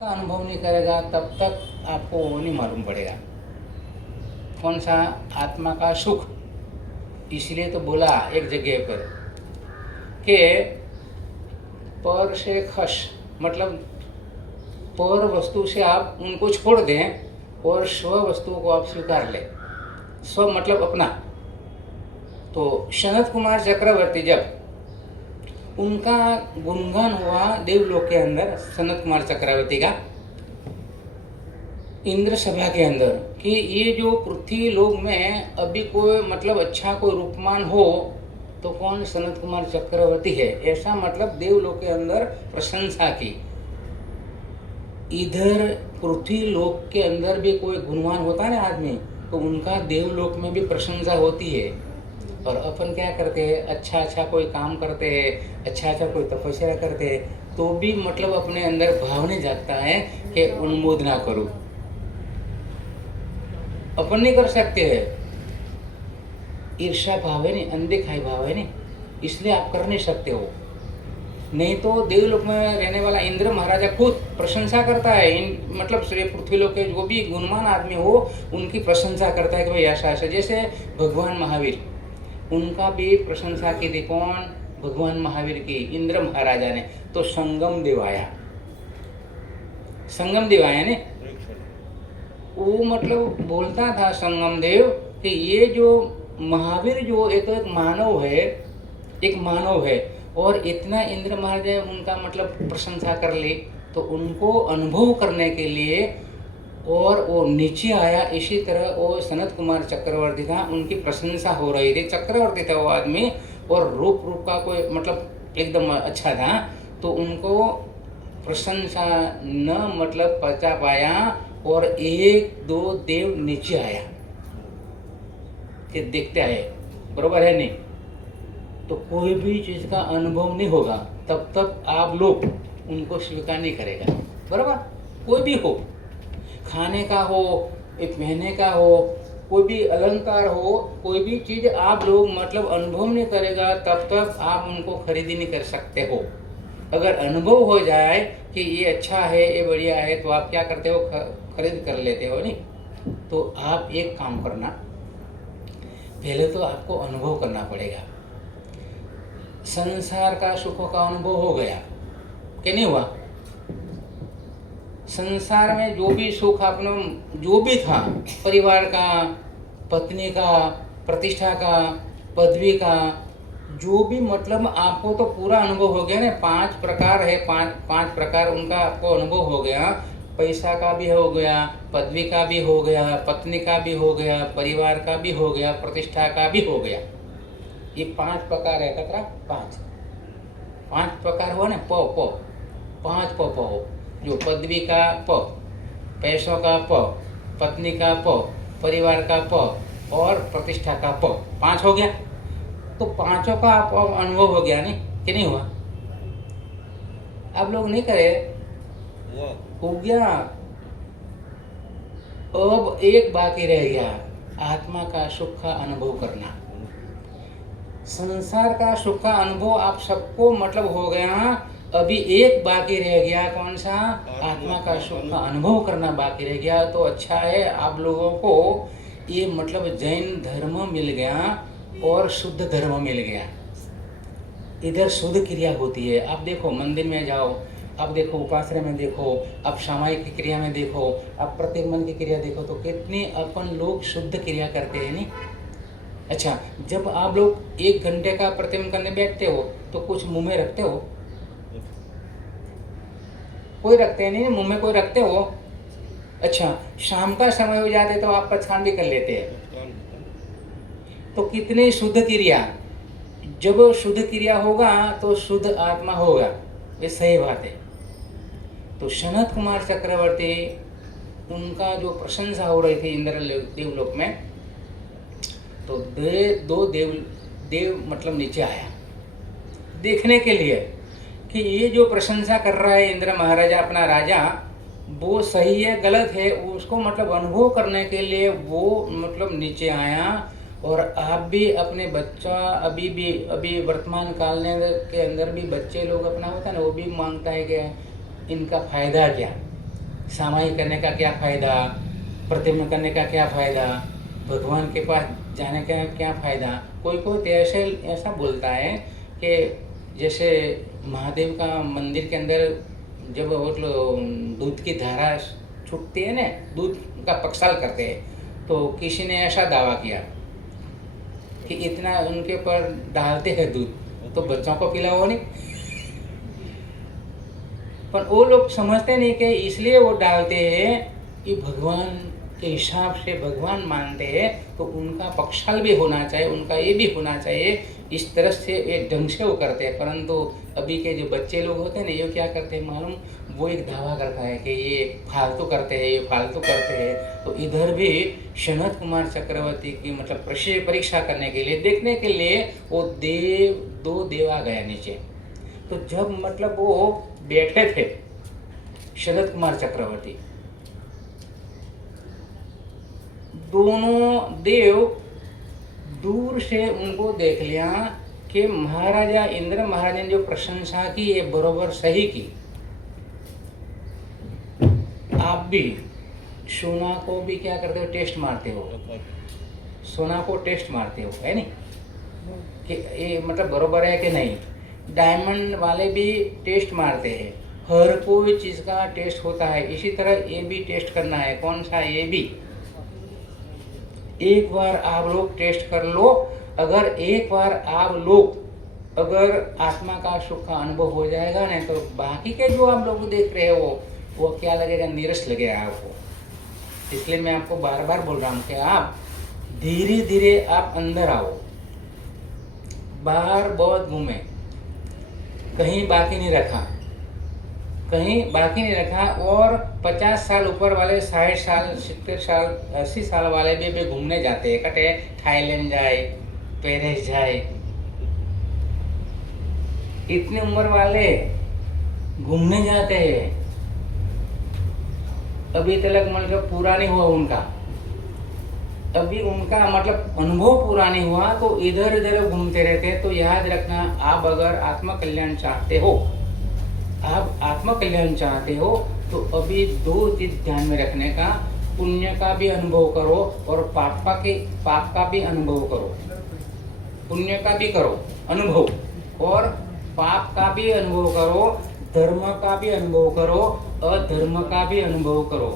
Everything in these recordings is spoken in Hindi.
का अनुभव नहीं करेगा तब तक आपको वो नहीं मालूम पड़ेगा कौन सा आत्मा का सुख। इसलिए तो बोला एक जगह पर कि पर से खश मतलब पर वस्तु से आप उनको छोड़ दें और स्व वस्तु को आप स्वीकार लें। स्व मतलब अपना। तो सनत कुमार चक्रवर्ती जब उनका गुणगान हुआ देवलोक के अंदर, सनत कुमार चक्रवर्ती का इंद्र सभा के अंदर, कि ये जो पृथ्वी लोक में अभी कोई मतलब अच्छा कोई रूपमान हो तो कौन सनत कुमार चक्रवर्ती है, ऐसा मतलब देवलोक के अंदर प्रशंसा की। इधर पृथ्वी लोक के अंदर भी कोई गुणवान होता है ना आदमी, तो उनका देवलोक में भी प्रशंसा होती है। और अपन क्या करते हैं, अच्छा अच्छा कोई काम करते हैं, अच्छा अच्छा कोई तपस्या करते हैं, तो भी मतलब अपने अंदर भाव नहीं जागता है कि उन्मोदना करूं। अपन नहीं कर सकते हैं, ईर्ष्या भाव है नहीं, अनदेखाई भाव है नहीं, इसलिए आप कर नहीं सकते हो। नहीं तो देवलोक में रहने वाला इंद्र महाराजा खुद प्रशंसा करता है, मतलब पृथ्वी लोक के जो भी गुणवान आदमी हो उनकी प्रशंसा करता है कि भाई ऐसा ऐसा। जैसे भगवान महावीर, उनका भी प्रशंसा की थी। कौन? भगवान महावीर की, इंद्र महाराजा ने। तो संगम देव आया, संगम देव आया ने वो मतलब बोलता था संगम देव कि ये जो महावीर जो ये तो एक मानव है, एक मानव है, और इतना इंद्र महाराज उनका मतलब प्रशंसा कर ली, तो उनको अनुभव करने के लिए और वो नीचे आया। इसी तरह वो सनत कुमार चक्रवर्ती था, उनकी प्रशंसा हो रही थी। चक्रवर्ती था वो आदमी, और रूप का कोई मतलब एकदम अच्छा था, तो उनको प्रशंसा न मतलब पचा पाया, और एक दो देव नीचे आया कि देखते आए, बरोबर है नहीं? तो कोई भी चीज़ का अनुभव नहीं होगा तब तक आप लोग उनको स्वीकार नहीं करेगा, बरोबर? कोई भी हो, खाने का हो, एक पहनने का हो, कोई भी अलंकार हो, कोई भी चीज़ आप लोग मतलब अनुभव नहीं करेगा तब तक आप उनको खरीदी नहीं कर सकते हो। अगर अनुभव हो जाए कि ये अच्छा है, ये बढ़िया है, तो आप क्या करते हो, खरीद कर लेते हो नहीं? तो आप एक काम करना, पहले तो आपको अनुभव करना पड़ेगा। संसार का सुखों का अनुभव हो गया कि नहीं हुआ? संसार में जो भी सुख आपने जो भी था, परिवार का, पत्नी का, प्रतिष्ठा का, पदवी का, जो भी मतलब आपको तो पूरा अनुभव हो गया ना। 5 प्रकार है, पांच प्रकार उनका आपको अनुभव हो गया। पैसा का भी हो गया, पदवी का भी हो गया, पत्नी का भी हो गया, परिवार का भी हो गया, प्रतिष्ठा का भी हो गया। ये 5 प्रकार है, कतरा 5 प्रकार हुआ ना। प प 5 प हो, जो पदवी का प, पैसों का प, पत्नी का प, परिवार का प और प्रतिष्ठा का प, 5 हो गया। तो पांचों का आपको अनुभव हो गया नहीं कि नहीं हुआ? आप लोग नहीं करे, हो गया। अब एक बाकी रह गया, आत्मा का सुख का अनुभव करना। संसार का सुख का अनुभव आप सबको मतलब हो गया, अभी एक बाकी रह गया। कौन सा? आत्मा का सुख का अनुभव करना बाकी रह गया। तो अच्छा है आप लोगों को ये मतलब जैन धर्म मिल गया और शुद्ध धर्म मिल गया। इधर शुद्ध क्रिया होती है। आप देखो मंदिर में जाओ, आप देखो उपासना में देखो, आप सामायिक की क्रिया में देखो, आप प्रतिमन की क्रिया देखो, तो कितने अपन लोग शुद्ध क्रिया करते हैं नहीं? अच्छा, जब आप लोग 1 घंटे का प्रतिमन करने बैठते हो तो कुछ मुंह में रखते हो? कोई रखते नहीं, मुंह में कोई रखते हो? अच्छा, शाम का समय हो जाते तो आप पहचान भी कर लेते हैं। तो कितनी शुद्ध क्रिया, जब शुद्ध क्रिया होगा तो शुद्ध आत्मा होगा, ये सही बात है। तो सनत कुमार चक्रवर्ती, उनका जो प्रशंसा हो रही थी इंद्र देवलोक में, तो दो देव मतलब नीचे आया देखने के लिए कि ये जो प्रशंसा कर रहा है इंद्र महाराजा अपना राजा, वो सही है गलत है, उसको मतलब अनुभव करने के लिए वो मतलब नीचे आया। और आप भी अपने बच्चा, अभी वर्तमान काल के अंदर भी बच्चे लोग अपना होता है ना, वो भी मांगता है कि इनका फायदा क्या, सामायिक करने का क्या फ़ायदा, प्रतिबिंब करने का क्या फ़ायदा, भगवान के पास जाने का क्या फ़ायदा। कोई कोई तो ऐसे ऐसा बोलता है कि जैसे महादेव का मंदिर के अंदर जब मतलब दूध की धारा छूटती है ना, दूध का पक्षाल करते हैं, तो किसी ने ऐसा दावा किया कि इतना उनके ऊपर डालते हैं दूध तो बच्चों को पिलाओ नहीं। पर वो लोग समझते नहीं कि इसलिए वो डालते हैं कि भगवान के हिसाब से भगवान मानते हैं, तो उनका पक्षाल भी होना चाहिए, उनका ये भी होना चाहिए, इस तरह से एक ढंग से वो करते हैं। परंतु अभी के जो बच्चे लोग होते हैं ना, ये क्या करते हैं मालूम, वो एक दावा करता है कि ये फालतू करते हैं, ये फालतू करते हैं। तो इधर भी सनत कुमार चक्रवर्ती की मतलब परीक्षा करने के लिए, देखने के लिए वो दो देव आ गया नीचे। तो जब मतलब वो बैठे थे शरद कुमार चक्रवर्ती, दोनों देव दूर से उनको देख लिया कि महाराजा इंद्र महाराज ने जो प्रशंसा की ये बरोबर सही की। आप भी सोना को भी क्या करते हो, टेस्ट मारते हो, सोना को टेस्ट मारते हो, है नहीं कि ये मतलब बरोबर है कि नहीं। डायमंड वाले भी टेस्ट मारते हैं, हर कोई चीज़ का टेस्ट होता है। इसी तरह ये भी टेस्ट करना है, कौन सा, ये भी एक बार आप लोग टेस्ट कर लो। अगर एक बार आप लोग अगर आत्मा का सुख का अनुभव हो जाएगा ना, तो बाकी के जो आप लोग देख रहे हो वो क्या लगेगा, नीरस लगेगा आपको। इसलिए मैं आपको बार बार बोल रहा हूँ कि आप धीरे धीरे आप अंदर आओ, बाहर बहुत घूमे, कहीं बाकी नहीं रखा, कहीं बाकी नहीं रखा। और 50 साल ऊपर वाले, 60 साल 70 साल 80 साल वाले भी घूमने जाते हैं, कटे थाईलैंड जाए, पेरिस जाए, इतनी उम्र वाले घूमने जाते हैं। अभी तक मतलब पूरा नहीं हुआ उनका, अभी उनका मतलब अनुभव पूरा नहीं हुआ, तो इधर इधर घूमते रहते हैं। तो याद रखना, आप अगर आत्मा कल्याण चाहते हो, आप आत्मा कल्याण चाहते हो, तो अभी दो चीज ध्यान में रखने का, पुण्य का भी अनुभव करो और पाप का भी अनुभव करो। पुण्य का भी करो अनुभव और पाप का भी अनुभव करो, धर्म का भी अनुभव करो, अधर्म का भी अनुभव करो।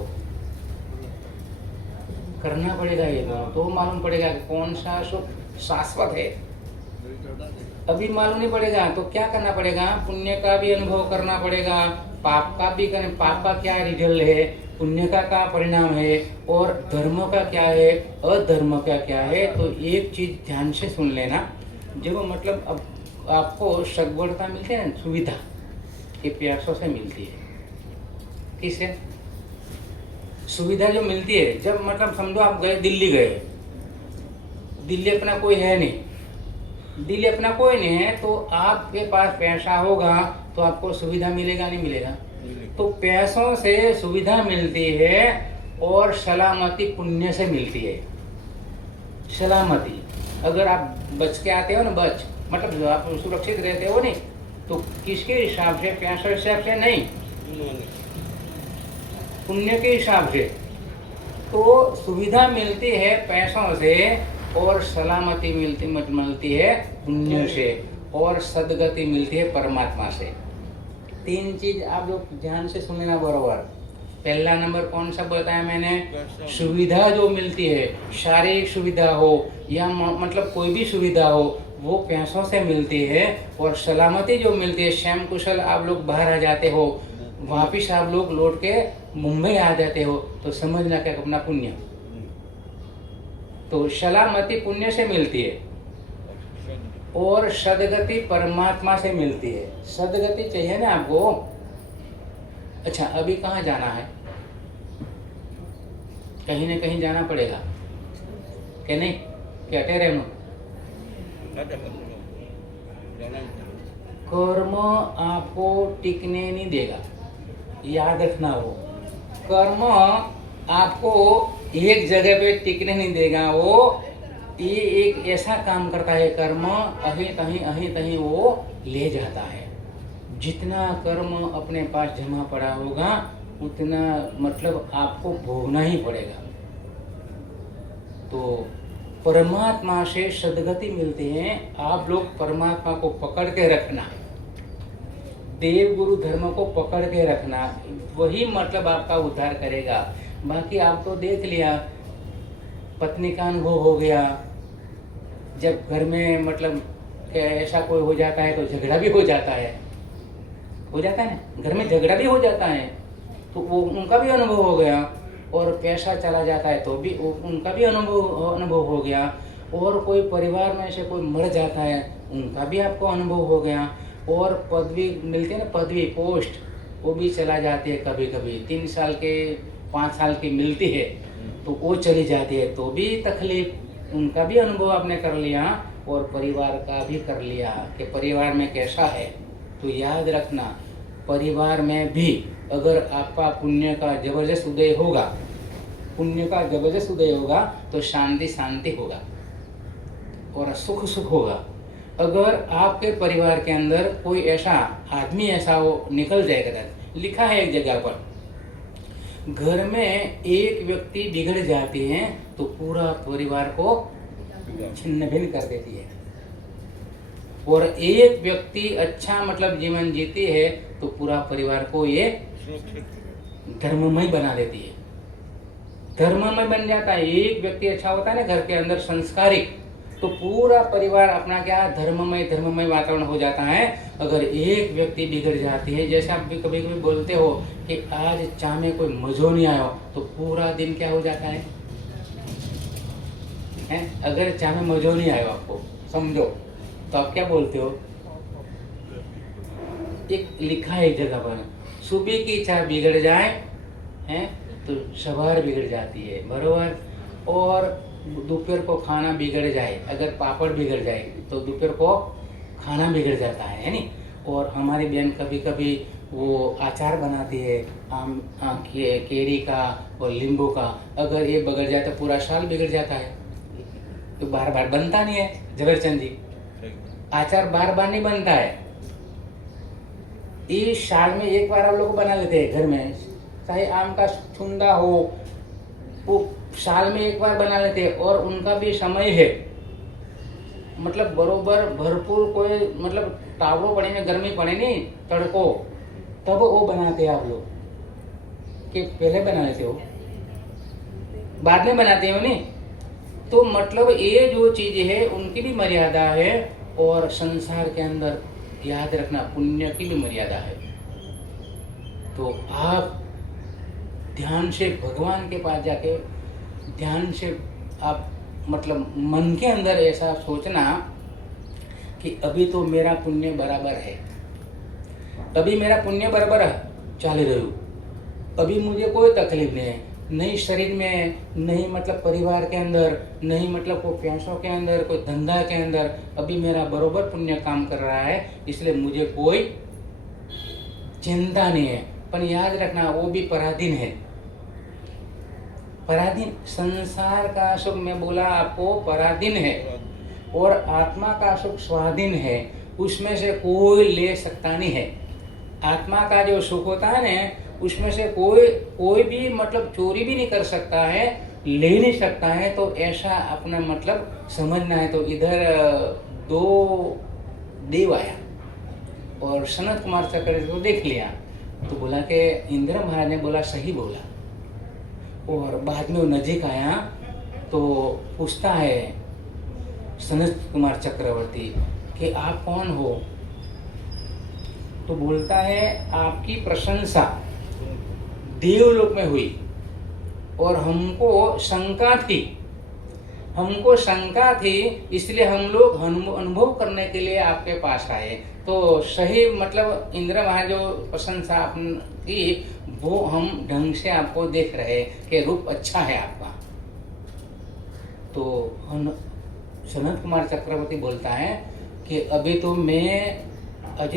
करना पड़ेगा ये दोनों, तो मालूम पड़ेगा कि कौन सा सुख शाश्वत है। अभी मालूम नहीं पड़ेगा तो क्या करना पड़ेगा, पुण्य का भी अनुभव करना पड़ेगा, पाप का भी करें, पाप का क्या रिजल्ट है, पुण्य का क्या परिणाम है, और धर्म का क्या है, अधर्म का क्या है। तो एक चीज ध्यान से सुन लेना, जब मतलब अब आपको सगवड़ता मिलती है ना, सुविधा ये प्यासों से मिलती है। किससे सुविधा जो मिलती है, जब मतलब समझो आप गए दिल्ली, गए दिल्ली अपना कोई है नहीं, दिल्ली अपना कोई नहीं है, तो आपके पास पैसा होगा तो आपको सुविधा मिलेगा नहीं मिलेगा। तो पैसों से सुविधा मिलती है और सलामती पुण्य से मिलती है। सलामती अगर आप बच के आते हो ना, बच मतलब आप सुरक्षित रहते हो नहीं, तो किसके हिसाब से, पैसों के हिसाब से नहीं, पुण्य के हिसाब से। तो सुविधा मिलती है पैसों से और सलामती मिलती है पुण्य से, और सदगति मिलती है परमात्मा से। तीन चीज आप लोग ध्यान से सुनना बरोबर। पहला नंबर कौन सा बताया मैंने, सुविधा जो मिलती है, शारीरिक सुविधा हो या मतलब कोई भी सुविधा हो, वो पैसों से मिलती है। और सलामती जो मिलती है, श्याम कुशल आप लोग बाहर आ जाते हो, वापिस आप लोग लौट के मुंबई आ जाते हो, तो समझना क्या अपना पुण्य। तो सलामती पुण्य से मिलती है और सदगति परमात्मा से मिलती है। सदगति चाहिए ना आपको। अच्छा, अभी कहाँ जाना है, कहीं ना कहीं जाना पड़ेगा कि नहीं, क्या कह रहे हो। कर्म आपको टिकने नहीं देगा, याद रखना। वो कर्म आपको एक जगह पे टिकने नहीं देगा। वो ये एक ऐसा काम करता है, कर्म अहीं तहीं वो ले जाता है। जितना कर्म अपने पास जमा पड़ा होगा उतना मतलब आपको भोगना ही पड़ेगा। तो परमात्मा से सद्गति मिलते हैं। आप लोग परमात्मा को पकड़ के रखना, देव गुरु धर्म को पकड़ के रखना, वही मतलब आपका उद्धार करेगा। बाकी आप तो देख लिया, पत्नी का अनुभव हो गया, जब घर में मतलब ऐसा कोई हो जाता है तो झगड़ा भी हो जाता है ना, घर में झगड़ा भी हो जाता है, तो वो उनका भी अनुभव हो गया। और पैसा चला जाता है तो भी उनका भी अनुभव हो गया। और कोई परिवार में से कोई मर जाता है, उनका भी आपको अनुभव हो गया। और पदवी मिलती है ना, पदवी पोस्ट, वो भी चला जाती है कभी कभी, 3 साल के 5 साल की मिलती है तो वो चली जाती है, तो भी तकलीफ, उनका भी अनुभव आपने कर लिया और परिवार का भी कर लिया कि परिवार में कैसा है। तो याद रखना, परिवार में भी अगर आपका पुण्य का जबरदस्त उदय होगा तो शांति होगा और सुख होगा। अगर आपके परिवार के अंदर कोई ऐसा आदमी ऐसा वो निकल जाएगा, लिखा है एक जगह पर, घर में एक व्यक्ति बिगड़ जाते हैं तो पूरा परिवार को छिन्न भिन्न कर देती है। और एक व्यक्ति अच्छा मतलब जीवन जीती है तो पूरा परिवार को ये धर्ममय बना देती है, धर्ममय बन जाता है। एक व्यक्ति अच्छा होता है ना घर के अंदर संस्कारिक, तो पूरा परिवार अपना क्या धर्ममय वातावरण हो जाता है। अगर एक व्यक्ति बिगड़ जाती है, जैसे आप भी कभी कभी बोलते हो कि आज चाय में कोई मज़ो नहीं आया, तो पूरा दिन क्या हो जाता है? अगर चाय में मज़ो नहीं आया आपको, समझो, तो आप क्या बोलते हो? एक लिखा है एक जगह पर, सुबह की चाय बिगड़ जाए हैं तो सवार बिगड़ जाती है, बरोबर। और दोपहर को खाना बिगड़ जाए, अगर पापड़ बिगड़ जाए तो दोपहर को खाना बिगड़ जाता है नी। और हमारी बहन कभी कभी वो अचार बनाती है केरी का और नींबू का, अगर ये बिगड़ जाए तो पूरा साल बिगड़ जाता है, तो बार बार बनता नहीं है। झवेरचंद जी, अचार बार बार नहीं बनता है, इस साल में एक बार आप लोग बना लेते हैं घर में, चाहे आम का छुंदा हो, वो साल में एक बार बना लेते हैं। और उनका भी समय है, मतलब बरोबर भरपूर, कोई मतलब तावड़ो पड़े में गर्मी पड़े नहीं तड़को, तब वो बनाते हैं आप लोग कि पहले बना लेते हो, बाद में बनाते हो नहीं। तो मतलब ये जो चीज़ है उनकी भी मर्यादा है, और संसार के अंदर याद रखना पुण्य की भी मर्यादा है। तो आप ध्यान से भगवान के पास जाके ध्यान से आप मतलब मन के अंदर ऐसा सोचना कि अभी तो मेरा पुण्य बराबर है, अभी मेरा पुण्य बराबर है, चल रही हूँ, अभी मुझे कोई तकलीफ नहीं है, नहीं शरीर में, नहीं मतलब परिवार के अंदर, नहीं मतलब कोई पैसों के अंदर, कोई धंधा के अंदर, अभी मेरा बरोबर पुण्य काम कर रहा है, इसलिए मुझे कोई चिंता नहीं है। पर याद रखना वो भी पराधीन है, पराधीन। संसार का सुख मैं बोला आपको पराधीन है, और आत्मा का सुख स्वाधीन है, उसमें से कोई ले सकता नहीं है। आत्मा का जो सुख होता है ना, उसमें से कोई भी मतलब चोरी भी नहीं कर सकता है, ले नहीं सकता है। तो ऐसा अपना मतलब समझना है। तो इधर 2 देव आया और सनत कुमार चक्रवर्ती को देख लिया, तो बोला कि इंद्र महाराज ने बोला सही बोला। और बाद में वो नजीक आया तो पूछता है सनत कुमार चक्रवर्ती कि आप कौन हो? तो बोलता है आपकी प्रशंसा देवलोक में हुई और हमको शंका थी, इसलिए हम लोग अनुभव करने के लिए आपके पास आए। तो सही मतलब इंद्र महाराज जो प्रशंसा आपकी, वो हम ढंग से आपको देख रहे कि रूप अच्छा है आपका। तो सनत कुमार चक्रवर्ती बोलता है कि अभी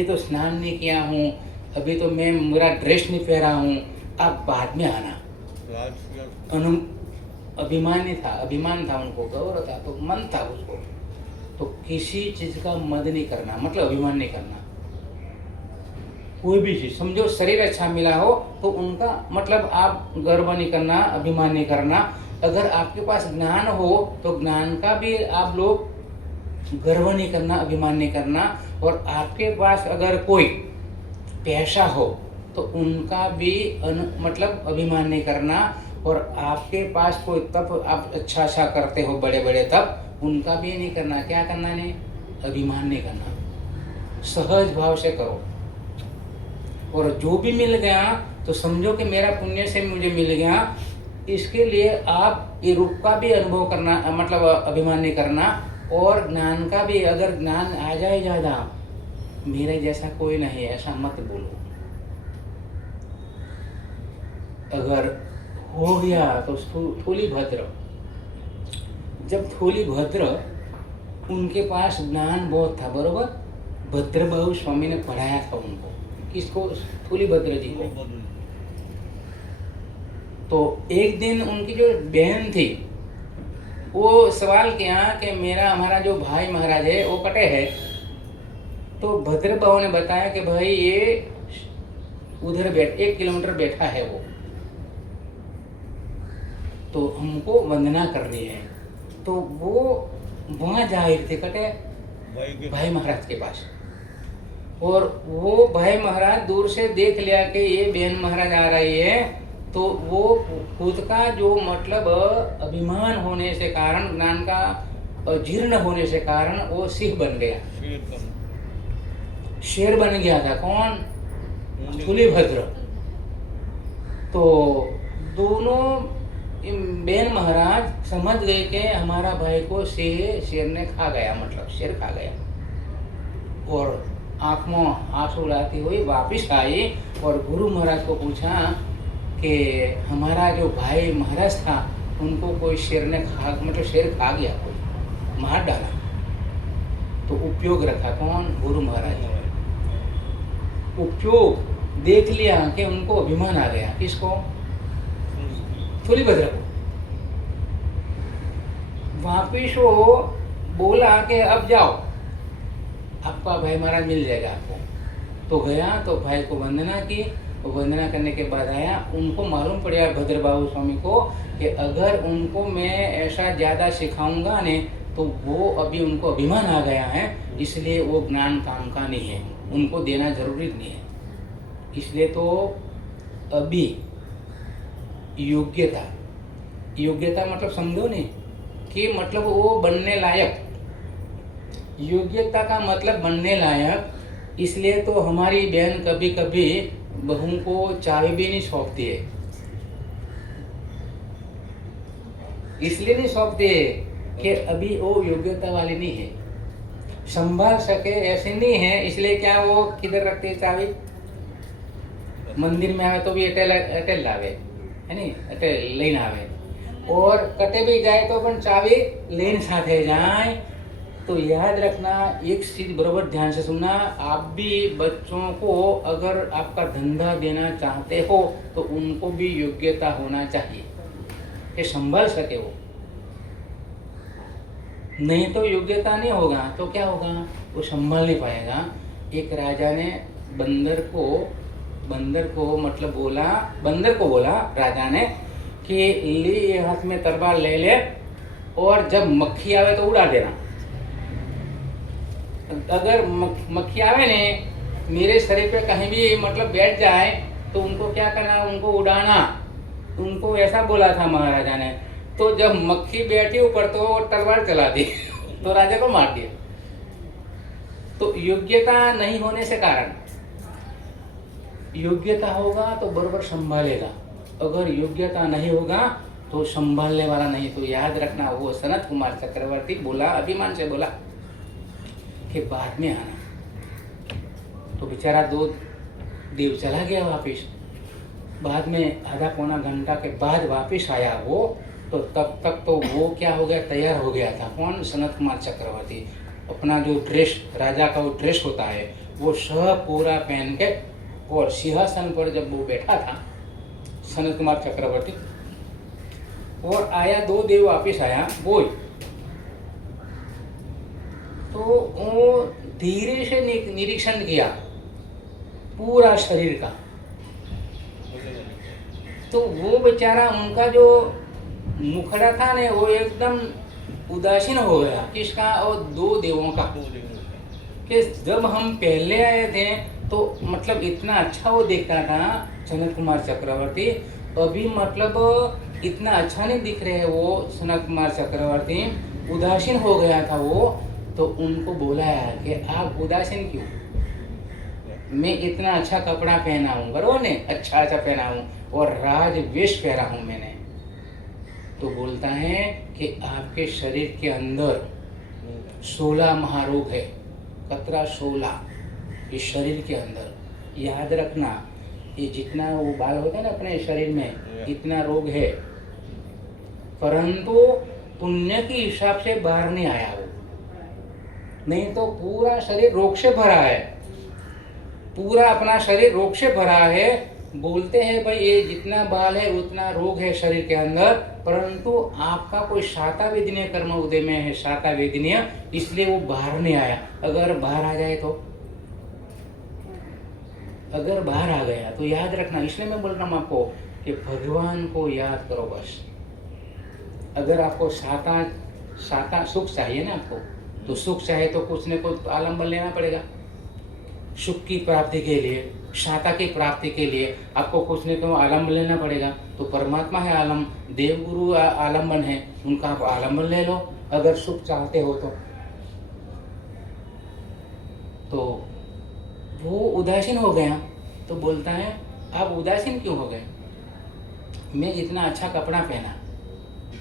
तो स्नान नहीं किया हूँ, अभी तो मैं मेरा ड्रेस नहीं पहना हूँ, आप बाद में आना। अभिमान था उनको, गौरव था, तो मन था उसको, तो किसी चीज का मद नहीं करना, मतलब अभिमान नहीं करना। कोई भी चीज समझो, शरीर अच्छा मिला हो तो उनका मतलब आप गर्व नहीं करना, अभिमान नहीं करना। अगर आपके पास ज्ञान हो तो ज्ञान का भी आप लोग गर्व नहीं करना, अभिमान नहीं करना। और आपके पास अगर कोई पैसा हो तो उनका भी मतलब अभिमान नहीं करना। और आपके पास कोई तप आप अच्छा अच्छा करते हो, बड़े बड़े तप, उनका भी नहीं करना। क्या करना नहीं? अभिमान नहीं करना, सहज भाव से करो। और जो भी मिल गया तो समझो कि मेरा पुण्य से मुझे मिल गया। इसके लिए आप ये रूप का भी अनुभव करना, मतलब अभिमान नहीं करना। और ज्ञान का भी, अगर ज्ञान आ जाए ज़्यादा, मेरे जैसा कोई नहीं, ऐसा मत बोलो। अगर हो गया तो थोली भद्र, जब थोली भद्र, उनके पास ज्ञान बहुत था, बरोबर। भद्रबाहु स्वामी ने पढ़ाया था उनको। किसको? थोली भद्र जी को। तो एक दिन उनकी जो बहन थी वो सवाल किया कि हमारा जो भाई महाराज है वो कटे है। तो भद्रबाहु ने बताया कि भाई ये उधर 1 किलोमीटर बैठा है वो, तो हमको वंदना करनी है। तो वो वहां जा रहे थे, कटे भाई महाराज के पास। और वो भाई महाराज दूर से देख लिया कि ये बहन महाराज आ रही है। तो वो खुद का जो मतलब अभिमान होने से कारण, ज्ञान का जीर्ण होने से कारण, वो सिंह बन गया, शेर बन गया था। कौन? स्थूलीभद्र। तो दोनों बहन महाराज समझ गए कि हमारा भाई को शेर ने खा गया, मतलब शेर खा गया। और आँख में आंसू लाती हुई वापिस आई और गुरु महाराज को पूछा कि हमारा जो भाई महाराज था उनको कोई शेर ने मतलब शेर खा गया, कोई मार डाला। तो उपयोग रखा कौन? गुरु महाराज। उपयोग देख लिया कि उनको अभिमान आ गया। किसको? थोलीभद्र को। वापिस वो बोला कि अब जाओ, आपका भाई महाराज मिल जाएगा आपको। तो गया तो भाई को वंदना की। वंदना करने के बाद आया, उनको मालूम पड़ गया भद्रबाहु स्वामी को कि अगर उनको मैं ऐसा ज़्यादा सिखाऊंगा ने तो वो अभी उनको अभिमान आ गया है, इसलिए वो ज्ञान काम का नहीं है, उनको देना जरूरी नहीं है। इसलिए तो अभी योग्यता, योग्यता मतलब समझो नहीं कि मतलब वो बनने लायक, योग्यता का मतलब बनने लायक। इसलिए तो हमारी बहन कभी कभी बहू को चाबी भी नहीं सौंपती है। इसलिए नहीं सौंपती है कि अभी वो योग्यता वाली नहीं है, संभाल सके ऐसे नहीं है। इसलिए क्या वो किधर रखते है चाबी? मंदिर में आवे तो भी अटेल लावे, है नहीं, अटेल लेन आवे। और कटे भी जाए तो अपन चाबी लेन साथे जाए। तो याद रखना, एक चीज बराबर ध्यान से सुनना। आप भी बच्चों को अगर आपका धंधा देना चाहते हो तो उनको भी योग्यता होना चाहिए कि संभाल सके वो। नहीं तो योग्यता नहीं होगा तो क्या होगा? वो संभाल नहीं पाएगा। एक राजा ने बंदर को मतलब बोला, बंदर को बोला राजा ने कि ले ये हाथ में तलवार ले ले और जब मक्खी आवे तो उड़ा देना। अगर मक्खी आवे ने मेरे शरीर पे कहीं भी मतलब बैठ जाए तो उनको क्या करना? उनको उड़ाना। उनको ऐसा बोला था महाराजा ने। तो जब मक्खी बैठी ऊपर तो वो तलवार चला दी तो राजा को मार दिया। तो योग्यता नहीं होने से कारण, योग्यता होगा तो बराबर संभालेगा, अगर योग्यता नहीं होगा तो संभालने वाला नहीं। तो याद रखना, वो सनत कुमार चक्रवर्ती बोला, अभिमान से बोला कि बाद में आना। तो बेचारा 2 देव चला गया वापिस। बाद में आधा पौना घंटा के बाद वापिस आया वो। तो तब तक तो वो क्या हो गया? तैयार हो गया था। कौन? सनत कुमार चक्रवर्ती। अपना जो ड्रेस, राजा का वो ड्रेस होता है वो सब पूरा पहन के, और सिंहासन पर जब वो बैठा था सनत कुमार चक्रवर्ती, और आया 2 देव वापिस आया वो। तो वो धीरे से निरीक्षण किया पूरा शरीर का। तो वो बेचारा उनका जो मुखड़ा था ने वो एकदम उदासीन हो गया। किसका? और दो देवों का। कि जब हम पहले आए थे तो मतलब इतना अच्छा वो देखता था सनत कुमार चक्रवर्ती, अभी मतलब इतना अच्छा नहीं दिख रहे हैं वो सनत कुमार चक्रवर्ती, उदासीन हो गया था वो। तो उनको बोला है कि आप उदासीन क्यों, मैं इतना अच्छा कपड़ा पहना हूँ, बरोबर ने, अच्छा पहना हूँ और राज वेश पहना हूँ मैंने। तो बोलता है कि आपके शरीर के अंदर 16 महारोग है, 16 इस शरीर के अंदर। याद रखना, ये जितना वो बाल होता है ना अपने शरीर में, इतना रोग है, परंतु पुण्य के हिसाब से बाहर नहीं आया वो, नहीं तो पूरा शरीर रोग से भरा है, पूरा अपना शरीर रोग से भरा है। बोलते हैं भाई ये जितना बाल है उतना रोग है शरीर के अंदर, परंतु आपका कोई शाता वेदनीय कर्म उदय में है, शाता वेदनीय, इसलिए वो बाहर नहीं आया। अगर बाहर आ जाए तो, अगर बाहर आ गया तो याद रखना, इसलिए मैं बोल रहा हूँ आपको कि भगवान को याद करो बस। अगर आपको शाता सुख चाहिए ना आपको, तो सुख चाहिए तो कुछ न कुछ आलम्बन लेना पड़ेगा। सुख की प्राप्ति के लिए, शाता की प्राप्ति के लिए आपको कुछ न कुछ आलम्बन लेना पड़ेगा। तो परमात्मा है आलम, देवगुरु आलम्बन है, उनका आप आलम्बन ले लो अगर सुख चाहते हो तो वो उदासीन हो गया। तो बोलता है आप उदासीन क्यों हो गए, मैं इतना अच्छा कपड़ा पहना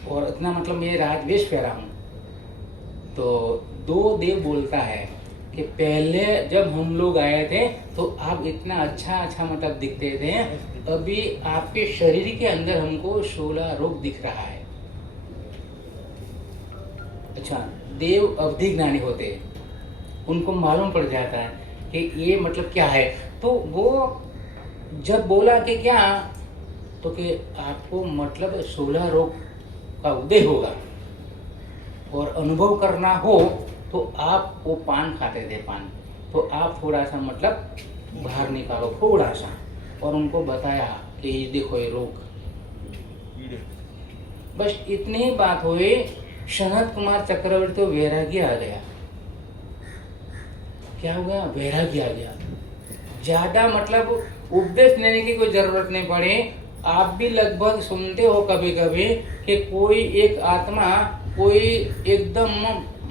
और इतना मतलब मैं राजवेश पहना हूँ। तो दो देव बोलता है कि पहले जब हम लोग आए थे तो आप इतना अच्छा मतलब दिखते थे, अभी आपके शरीर के अंदर हमको 16 रोग दिख रहा है। अच्छा, देव अवधि ज्ञानी होते हैं, उनको मालूम पड़ जाता है कि ये मतलब क्या है। तो वो जब बोला कि क्या, तो कि आपको मतलब 16 रोग का उदय होगा और अनुभव करना हो तो आप वो पान खाते थे, पान, तो आप थोड़ा सा मतलब बाहर निकालो थोड़ा सा, और उनको बताया कि ये देखो ये रोग। बस इतनी ही बात हुई, सनत कुमार चक्रवर्ती तो वैरागी आ गया। क्या हो गया? वैरागी आ गया। ज्यादा मतलब उपदेश देने की कोई जरूरत नहीं पड़ी। आप भी लगभग सुनते हो कभी कभी कि कोई एक आत्मा कोई एकदम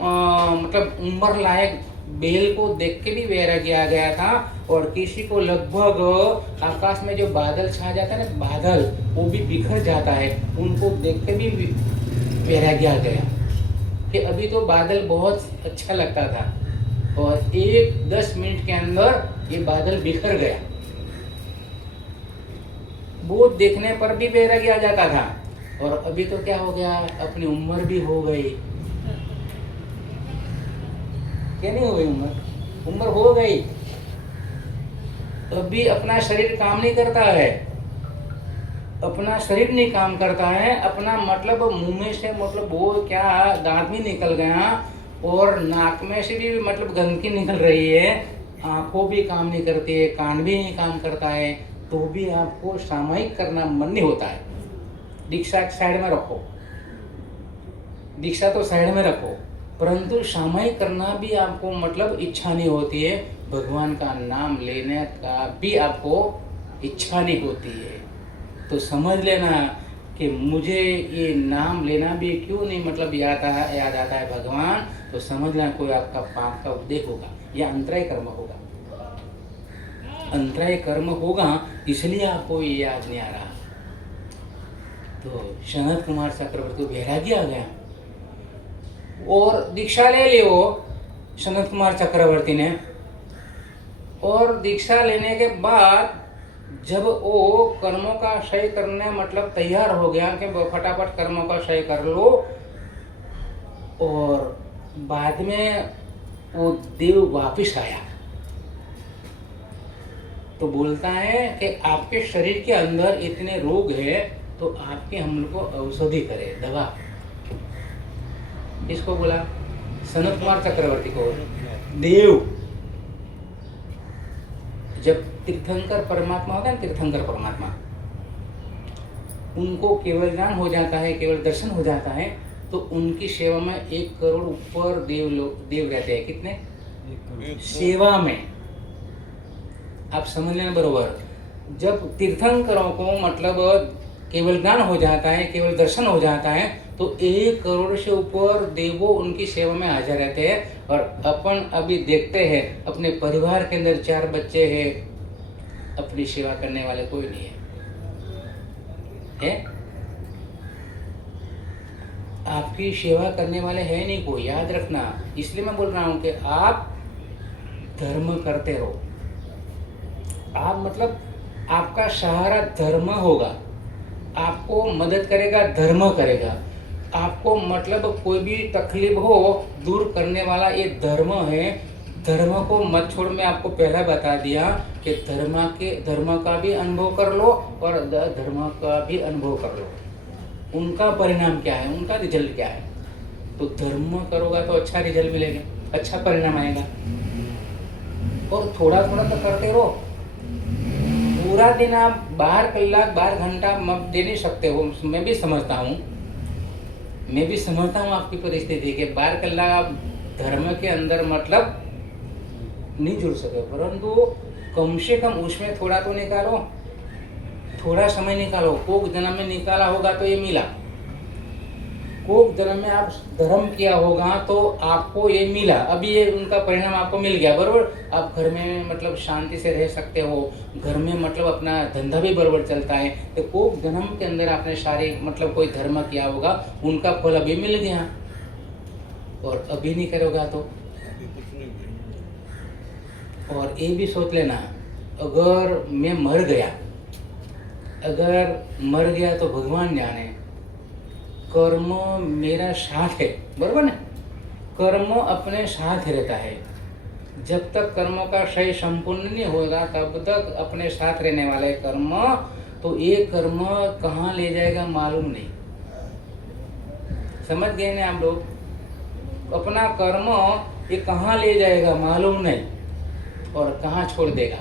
मतलब उम्र लायक बेल को देख के भी वैरागी आ गया था, और किसी को लगभग आकाश में जो बादल छा जाता है ना, बादल वो भी बिखर जाता है, उनको देख के भी वैरागी आ गया कि अभी तो बादल बहुत अच्छा लगता था और 10 मिनट के अंदर ये बादल बिखर गया। वो देखने पर भी वैरागी आ जाता था, और अभी तो क्या हो गया, अपनी उम्र भी हो गई। क्या नहीं हो गई? उम्र हो गई, अभी अपना शरीर काम नहीं करता है, अपना शरीर नहीं काम करता है, अपना मतलब मुंह में से मतलब वो क्या दांत भी निकल गया और नाक में से भी मतलब गंदगी निकल रही है, आंखों भी काम नहीं करती है, कान भी नहीं काम करता है, तो भी आपको सामयिक करना मन नहीं होता है। दीक्षा साइड में रखो, दीक्षा तो साइड में रखो, परंतु सामयिक करना भी आपको मतलब इच्छा नहीं होती है, भगवान का नाम लेने का भी आपको इच्छा नहीं होती है। तो समझ लेना कि मुझे ये नाम लेना भी क्यों नहीं मतलब याद आता है भगवान, तो समझ लेना कोई आपका पाप का उदय होगा या अंतराय कर्म होगा, अंतराय कर्म होगा, इसलिए आपको ये याद नहीं आ रहा। तो सनत कुमार चक्रवर्ती वैरागी आ गया और दीक्षा ले ली वो सनत कुमार चक्रवर्ती ने। और दीक्षा लेने के बाद जब वो कर्मों का क्षय करने मतलब तैयार हो गया कि फटाफट कर्मों का क्षय कर लो, और बाद में वो देव वापिस आया तो बोलता है कि आपके शरीर के अंदर इतने रोग है, तो आपके हम लोग को औषधि करे, दवा। इसको बोला सनत कुमार चक्रवर्ती को। देव जब तीर्थंकर परमात्मा होता है ना, तीर्थंकर परमात्मा, उनको केवल ज्ञान हो जाता है, केवल दर्शन हो जाता है, तो उनकी सेवा में 1 करोड़ ऊपर देव रहते हैं। कितने सेवा में, आप समझ लेना बरोबर। जब तीर्थंकरों को मतलब केवल ज्ञान हो जाता है, केवल दर्शन हो जाता है, तो 1 करोड़ से ऊपर देवों उनकी सेवा में हाजिर रहते हैं। और अपन अभी देखते हैं अपने परिवार के अंदर 4 बच्चे हैं, अपनी सेवा करने वाले कोई नहीं है। आपकी सेवा करने वाले है नहीं कोई, याद रखना। इसलिए मैं बोल रहा हूं कि आप धर्म करते रहो। आप मतलब आपका सहारा धर्म होगा, आपको मदद करेगा, धर्म करेगा। आपको मतलब कोई भी तकलीफ हो दूर करने वाला ये धर्म है। धर्म को मत छोड़। मैं आपको पहले बता दिया कि धर्म का भी अनुभव कर लो और धर्म का भी अनुभव कर लो। उनका परिणाम क्या है, उनका रिजल्ट क्या है। तो धर्म करोगा तो अच्छा रिजल्ट मिलेगा, अच्छा परिणाम आएगा। और थोड़ा थोड़ा तो करते रहो। पूरा दिन आप 12 कलाक 12 घंटा दे नहीं सकते हो। मैं भी समझता हूँ आपकी परिस्थिति के 12 कलाक आप धर्म के अंदर मतलब नहीं जुड़ सके, परंतु कम से कम उसमें थोड़ा तो निकालो, थोड़ा समय निकालो। कोक जन्म में निकाला होगा तो ये मिला, कोक जन्म में आप धर्म किया होगा तो आपको ये मिला। अभी ये उनका परिणाम आपको मिल गया, बरोबर। आप घर में मतलब शांति से रह सकते हो, घर में मतलब अपना धंधा भी बरोबर चलता है। तो कोक जन्म के अंदर आपने सारे मतलब कोई धर्म किया होगा, उनका फल अभी मिल गया। और अभी नहीं करोगा तो, और ये भी सोच लेना, अगर मैं मर गया तो भगवान जाने, कर्म मेरा साथ है, बरोबर ना। कर्म अपने साथ रहता है। जब तक कर्मों का सही संपूर्ण नहीं होगा तब तक अपने साथ रहने वाले कर्म, तो ये कर्म कहाँ ले जाएगा मालूम नहीं। समझ गए ना आप लोग। अपना कर्म ये कहाँ ले जाएगा मालूम नहीं, और कहाँ छोड़ देगा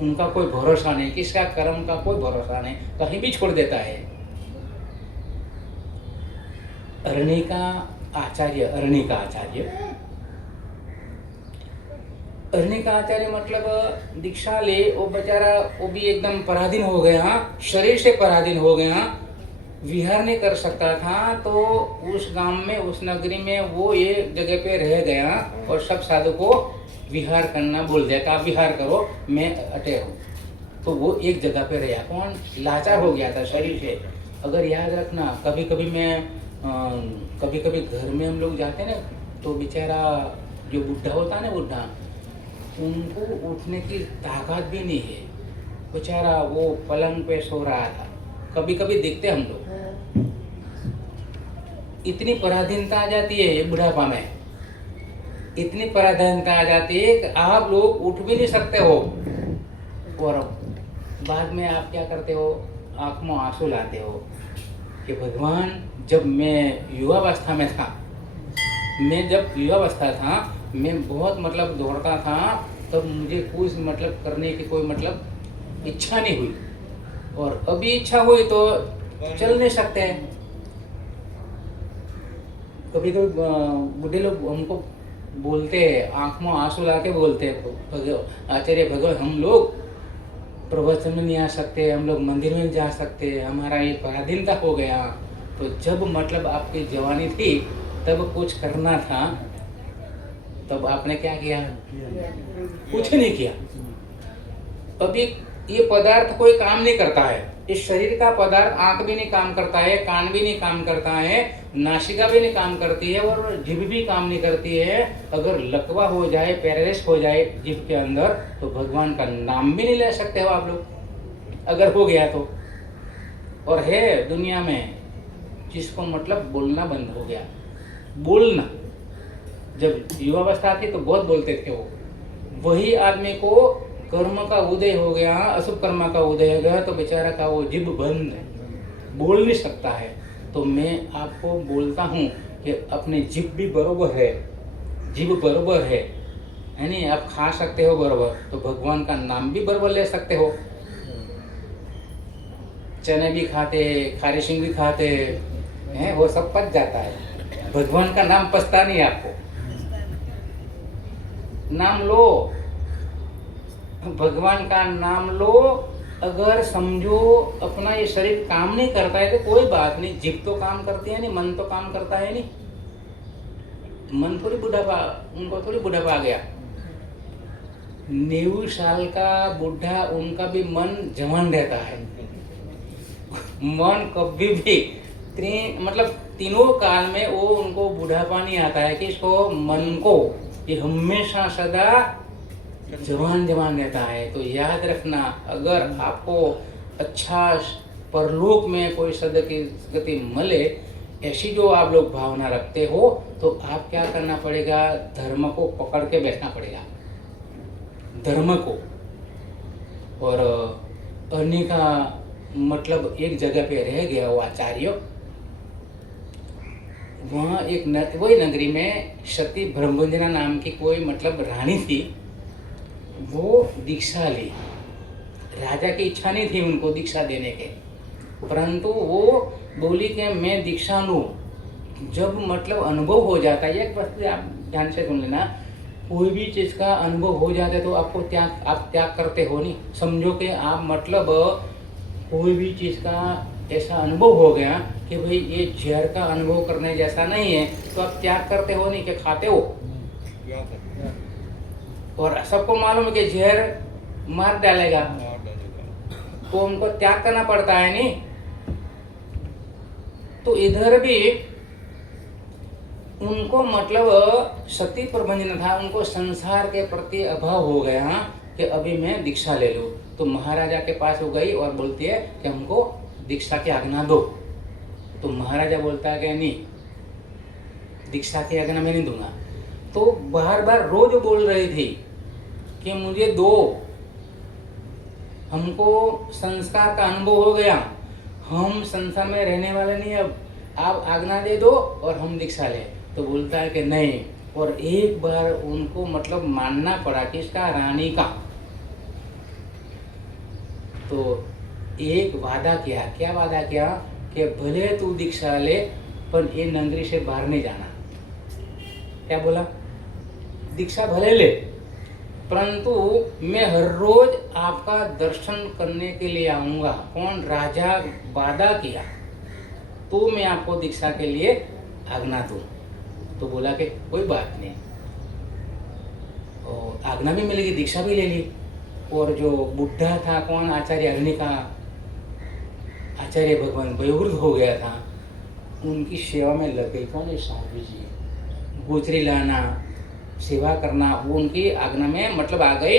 उनका कोई भरोसा नहीं। किसका कर्म का कोई भरोसा नहीं, कहीं भी छोड़ देता है। अरणिका आचार्य मतलब दीक्षा ले, वो बेचारा वो भी एकदम पराधीन हो गया, शरीर से पराधीन हो गया, विहार नहीं कर सकता था। तो उस गांव में, उस नगरी में वो ये जगह पे रह गया और सब साधु को विहार करना बोल दिया कि आप विहार करो, मैं अटे हूँ। तो वो एक जगह पे रहा। कौन? लाचार हो गया था शरीर से। अगर याद रखना, कभी कभी घर में हम लोग जाते हैं ना, तो बेचारा जो बुढ़ा होता है ना, बुढ़ा, उनको उठने की ताकत भी नहीं है, बेचारा वो पलंग पे सो रहा था। कभी कभी देखते हम लोग, इतनी पराधीनता आ जाती है बुढ़ापा में, इतनी पराधीनता आ जाती है कि आप लोग उठ भी नहीं सकते हो। और बाद में आप क्या करते हो, आंख में आंसू लाते हो कि भगवान, जब मैं युवावस्था में था, मैं बहुत मतलब दौड़ता था, तब मुझे कुछ मतलब करने की कोई मतलब इच्छा नहीं हुई, और अभी इच्छा हुई तो चल नहीं सकते हैं। कभी बुढ़े लोग हमको बोलते हैं, आंख में आंसू ला के बोलते हैं, आचार्य भगवान, हम लोग प्रवचन में नहीं आ सकते, हम लोग मंदिर में नहीं जा सकते, हमारा ये पराधीनता हो गया। तो जब मतलब आपकी जवानी थी, तब कुछ करना था, तब आपने क्या किया? कुछ नहीं किया। अभी ये पदार्थ कोई काम नहीं करता है, इस शरीर का पदार्थ, आंख भी नहीं काम करता है, कान भी नहीं काम करता है, नासिका भी नहीं काम करती है, और जीभ भी काम नहीं करती है। अगर लकवा हो जाए, पैरालिसिस हो जाए जीभ के अंदर, तो भगवान का नाम भी नहीं ले सकते हो आप लोग, अगर हो गया तो। और है दुनिया में जिसको मतलब बोलना बंद हो गया। बोलना, जब युवावस्था थी तो बहुत बोलते थे वो, वही आदमी को कर्म का उदय हो गया, अशुभ कर्म का उदय हो गया, तो बेचारा का वो जीभ बंद है, बोल नहीं सकता है। तो मैं आपको बोलता हूँ कि अपने जीभ भी बरोबर है, जीभ बरोबर है, है नहीं, आप खा सकते हो बराबर, तो भगवान का नाम भी बराबर ले सकते हो। चने भी खाते हैं, खारी सिंह भी खाते हैं, वो सब पच जाता है। भगवान का नाम पछता नहीं आपको। नाम लो, भगवान का नाम लो। अगर समझो अपना ये शरीर काम नहीं करता है तो कोई बात नहीं, जीभ तो काम करती है नहीं, मन तो काम करता है नहीं। मन थोड़ी बुढ़ापा, उनको थोड़ी बुढ़ापा आ गया। 90 साल का बुढ़ा, उनका भी मन जवान रहता है। मन कभी भी मतलब तीनों काल में वो उनको बुढ़ापा नहीं आता है। किसको? मन को। ये हमेशा सदा जवान जवान रहता है। तो याद रखना, अगर आपको अच्छा परलोक में कोई सदगति मिले, ऐसी जो आप लोग भावना रखते हो, तो आप क्या करना पड़ेगा? धर्म को पकड़ के बैठना पड़ेगा, धर्म को। और अन्य का मतलब एक जगह पे रह गया वो आचार्य, वहाँ एक वही नगरी में सती ब्रह्मवंजना नाम की कोई मतलब रानी थी। वो दीक्षा ली, राजा की इच्छा नहीं थी उनको दीक्षा देने के, परंतु वो बोली कि मैं दीक्षा लूँ। जब मतलब अनुभव हो जाता है, एक बात आप ध्यान से सुन लेना, कोई भी चीज़ का अनुभव हो जाता है तो आपको आप त्याग करते हो नहीं। समझो कि आप मतलब कोई भी चीज़ का ऐसा अनुभव हो गया कि भाई ये जहर का अनुभव करने जैसा नहीं है, तो आप त्याग करते हो नहीं कि खाते हो। और सबको मालूम है कि जहर मार डालेगा, तो उनको त्याग करना पड़ता है नहीं। तो इधर भी उनको मतलब सती प्रबंधन था, उनको संसार के प्रति अभाव हो गया कि अभी मैं दीक्षा ले लूँ। तो महाराजा के पास वो गई और बोलती है कि हमको दीक्षा की आज्ञा दो। तो महाराजा बोलता है कि नहीं, दीक्षा की आज्ञा मैं नहीं दूंगा। तो बार बार रोज बोल रही थी कि मुझे दो, हमको संस्कार का अनुभव हो गया, हम संसार में रहने वाले नहीं, अब आप आज्ञा दे दो और हम दीक्षा लें। तो बोलता है कि नहीं। और एक बार उनको मतलब मानना पड़ा किसका? रानी का। तो एक वादा किया। क्या वादा किया? कि भले तू दीक्षा ले, पर ये नगरी से बाहर नहीं जाना। क्या बोला? दीक्षा भले ले, परंतु मैं हर रोज आपका दर्शन करने के लिए आऊंगा। कौन? राजा वादा किया, तो मैं आपको दीक्षा के लिए आज्ञा दूं। तो बोला कि कोई बात नहीं, और आज्ञा भी मिलेगी, दीक्षा भी ले ली। और जो बुढ़ा था, कौन? आचार्य अग्नि का आचार्य भगवान वयोवृद्ध हो गया था, उनकी सेवा में लग गई। कौन? साधु जी, गुजरी लाना, सेवा करना, वो उनकी आज्ञा में मतलब आ गई।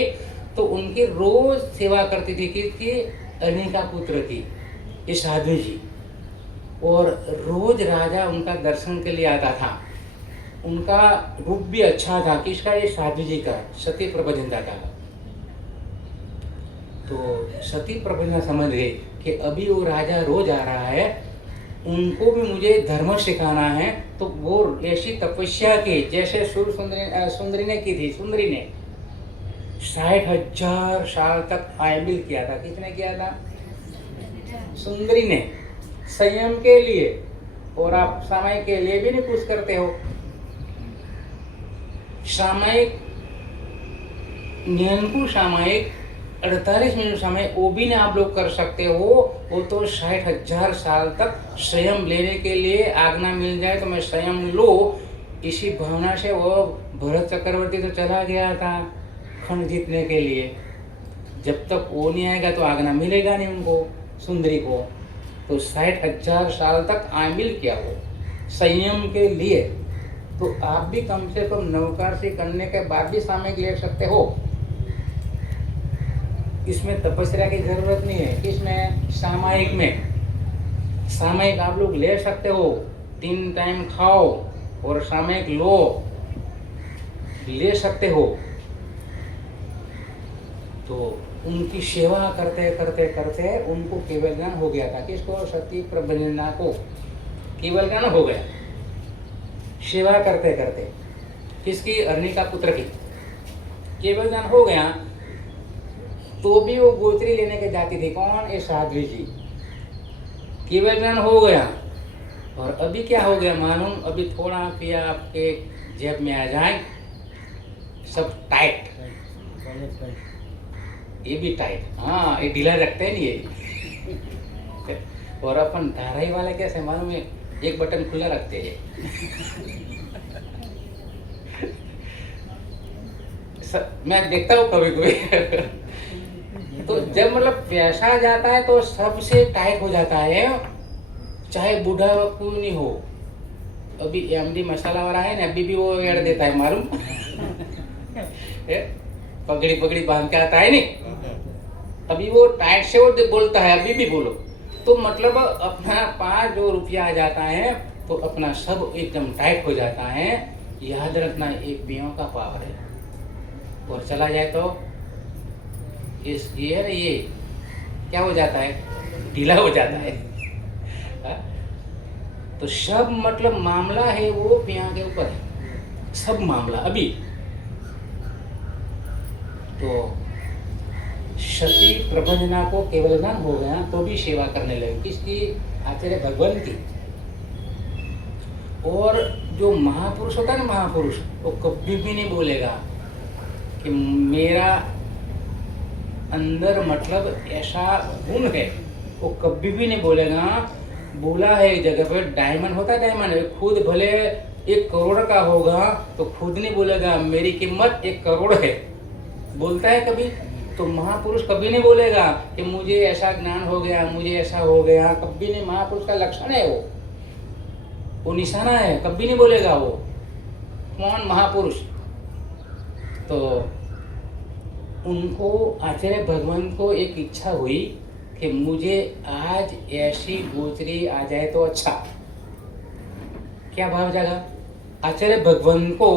तो उनकी रोज सेवा करती थी कि अग्नि का पुत्र की, ये साधु जी। और रोज राजा उनका दर्शन के लिए आता था। उनका रूप भी अच्छा था। किसका? ये साधु जी का, सती प्रबंधन का। तो सती प्रबंधन समझ गई कि अभी वो राजा रोज आ रहा है, उनको भी मुझे धर्म सिखाना है। तो वो ऐसी तपस्या की जैसे सुंदरी ने की थी। सुंदरी ने 60,000 साल तक आयमिल किया था। किसने किया था? सुंदरी ने, संयम के लिए। और आप सामयिक के लिए भी नहीं कुछ करते हो। सामयिक, नियंकु सामयिक 48 मिनट समय वो भी नहीं आप लोग कर सकते हो। वो तो 60,000 साल तक संयम लेने के लिए आज्ञा मिल जाए तो मैं संयम लो, इसी भावना से वो भरत चक्रवर्ती तो चला गया था खंड जीतने के लिए। जब तक वो नहीं आएगा तो आज्ञा मिलेगा नहीं उनको, सुंदरी को। तो 60,000 साल तक आमिल किया वो संयम के लिए। तो आप भी कम से कम नवकार्षी करने के बाद भी सामयिक ले सकते हो। इसमें तपस्या की जरूरत नहीं है। किसमें? सामयिक में। सामयिक आप लोग ले सकते हो, 3 टाइम खाओ और सामयिक लो, ले सकते हो। तो उनकी सेवा करते करते करते उनको केवल ज्ञान हो गया था। किसको? सती प्रबंधना को केवल ज्ञान हो गया सेवा करते करते। किसकी? अग्नि का पुत्र की। केवल ज्ञान हो गया तो भी वो गोचरी लेने के जाती थी। कौन? ये साध्वी जी। केवल ज्ञान हो गया और अभी क्या हो गया मालूम? अभी थोड़ा रुपया आपके जेब में आ जाए, सब टाइट, ये भी टाइट। हाँ, ये ढीला रखते हैं नहीं ये। और अपन धाराई वाले कैसे मालूम है? एक बटन खुला रखते हैं। मैं देखता हूँ कभी कभी। तो जब मतलब प्यासा आ जाता है तो सबसे टाइट हो जाता है, चाहे बूढ़ा क्यों नहीं हो। अभी एमडी मसाला वाला है ना, अभी भी वो एड देता है मालूम। पगड़ी पगड़ी बांध के आता है नहीं, अभी वो टाइट से वो बोलता है अभी भी बोलो। तो मतलब अपना पास जो रुपया आ जाता है तो अपना सब एकदम टाइट हो जाता है। याद रखना, एक पियों का पावर है और चला जाए तो इस ये क्या हो जाता है? ढीला हो जाता है। तो सब मतलब मामला है वो पिया के ऊपर है, सब मामला। अभी तो सती प्रबंधना को केवल ज्ञान हो गया तो भी सेवा करने लगे। किसकी? आचार्य भगवान की। और जो महापुरुष होता है ना, महापुरुष, वो कभी भी नहीं बोलेगा कि मेरा अंदर मतलब ऐसा गुण है, वो कभी भी नहीं बोलेगा। बोला है एक जगह पे, डायमंड होता है, डायमंड खुद भले 1 करोड़ का होगा तो खुद नहीं बोलेगा मेरी कीमत 1 करोड़ है, बोलता है कभी? तो महापुरुष कभी नहीं बोलेगा कि मुझे ऐसा ज्ञान हो गया, मुझे ऐसा हो गया, कभी नहीं। महापुरुष का लक्षण है वो निशाना है, कभी नहीं बोलेगा वो। कौन? महापुरुष। तो उनको आचार्य भगवान को एक इच्छा हुई कि मुझे आज ऐसी गोचरी आ जाए तो अच्छा। क्या भाव जागा? आचार्य भगवान को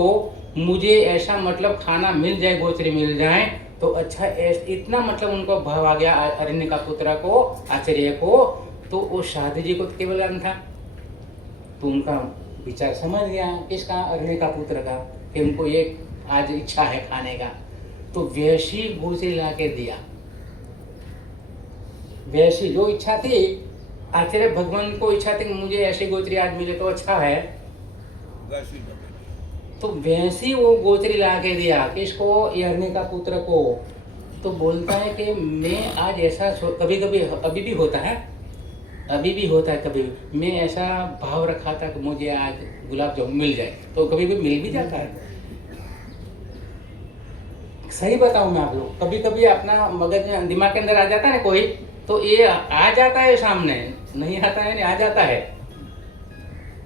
मुझे ऐसा मतलब खाना मिल जाए, गोचरी मिल जाए तो अच्छा। इतना मतलब उनको भाव आ गया अरण्य का पुत्र को, आचार्य को। तो वो साधु जी को तो केवल ज्ञान था, तो उनका विचार समझ गया किसका? अरण्य का पुत्र का, कि उनको ये आज इच्छा है खाने का। तो वैसी गोचरी ला के दिया, वैसी जो इच्छा थी। आचार्य भगवान को इच्छा थी कि मुझे ऐसी गोचरी आज मिले तो अच्छा है, तो वैसी वो गोचरी ला के दिया। किसको? अरण्य का पुत्र को। तो बोलता है कि मैं आज ऐसा, कभी कभी अभी भी होता है, अभी भी होता है कभी भी, मैं ऐसा भाव रखा था कि मुझे आज गुलाब जामुन मिल जाए, तो कभी भी मिल भी जाता है। सही बताऊं मैं आप लोग, कभी कभी अपना मगज में, दिमाग के अंदर आ जाता है ना कोई, तो ये आ जाता है सामने, नहीं आता है, नहीं आ जाता है।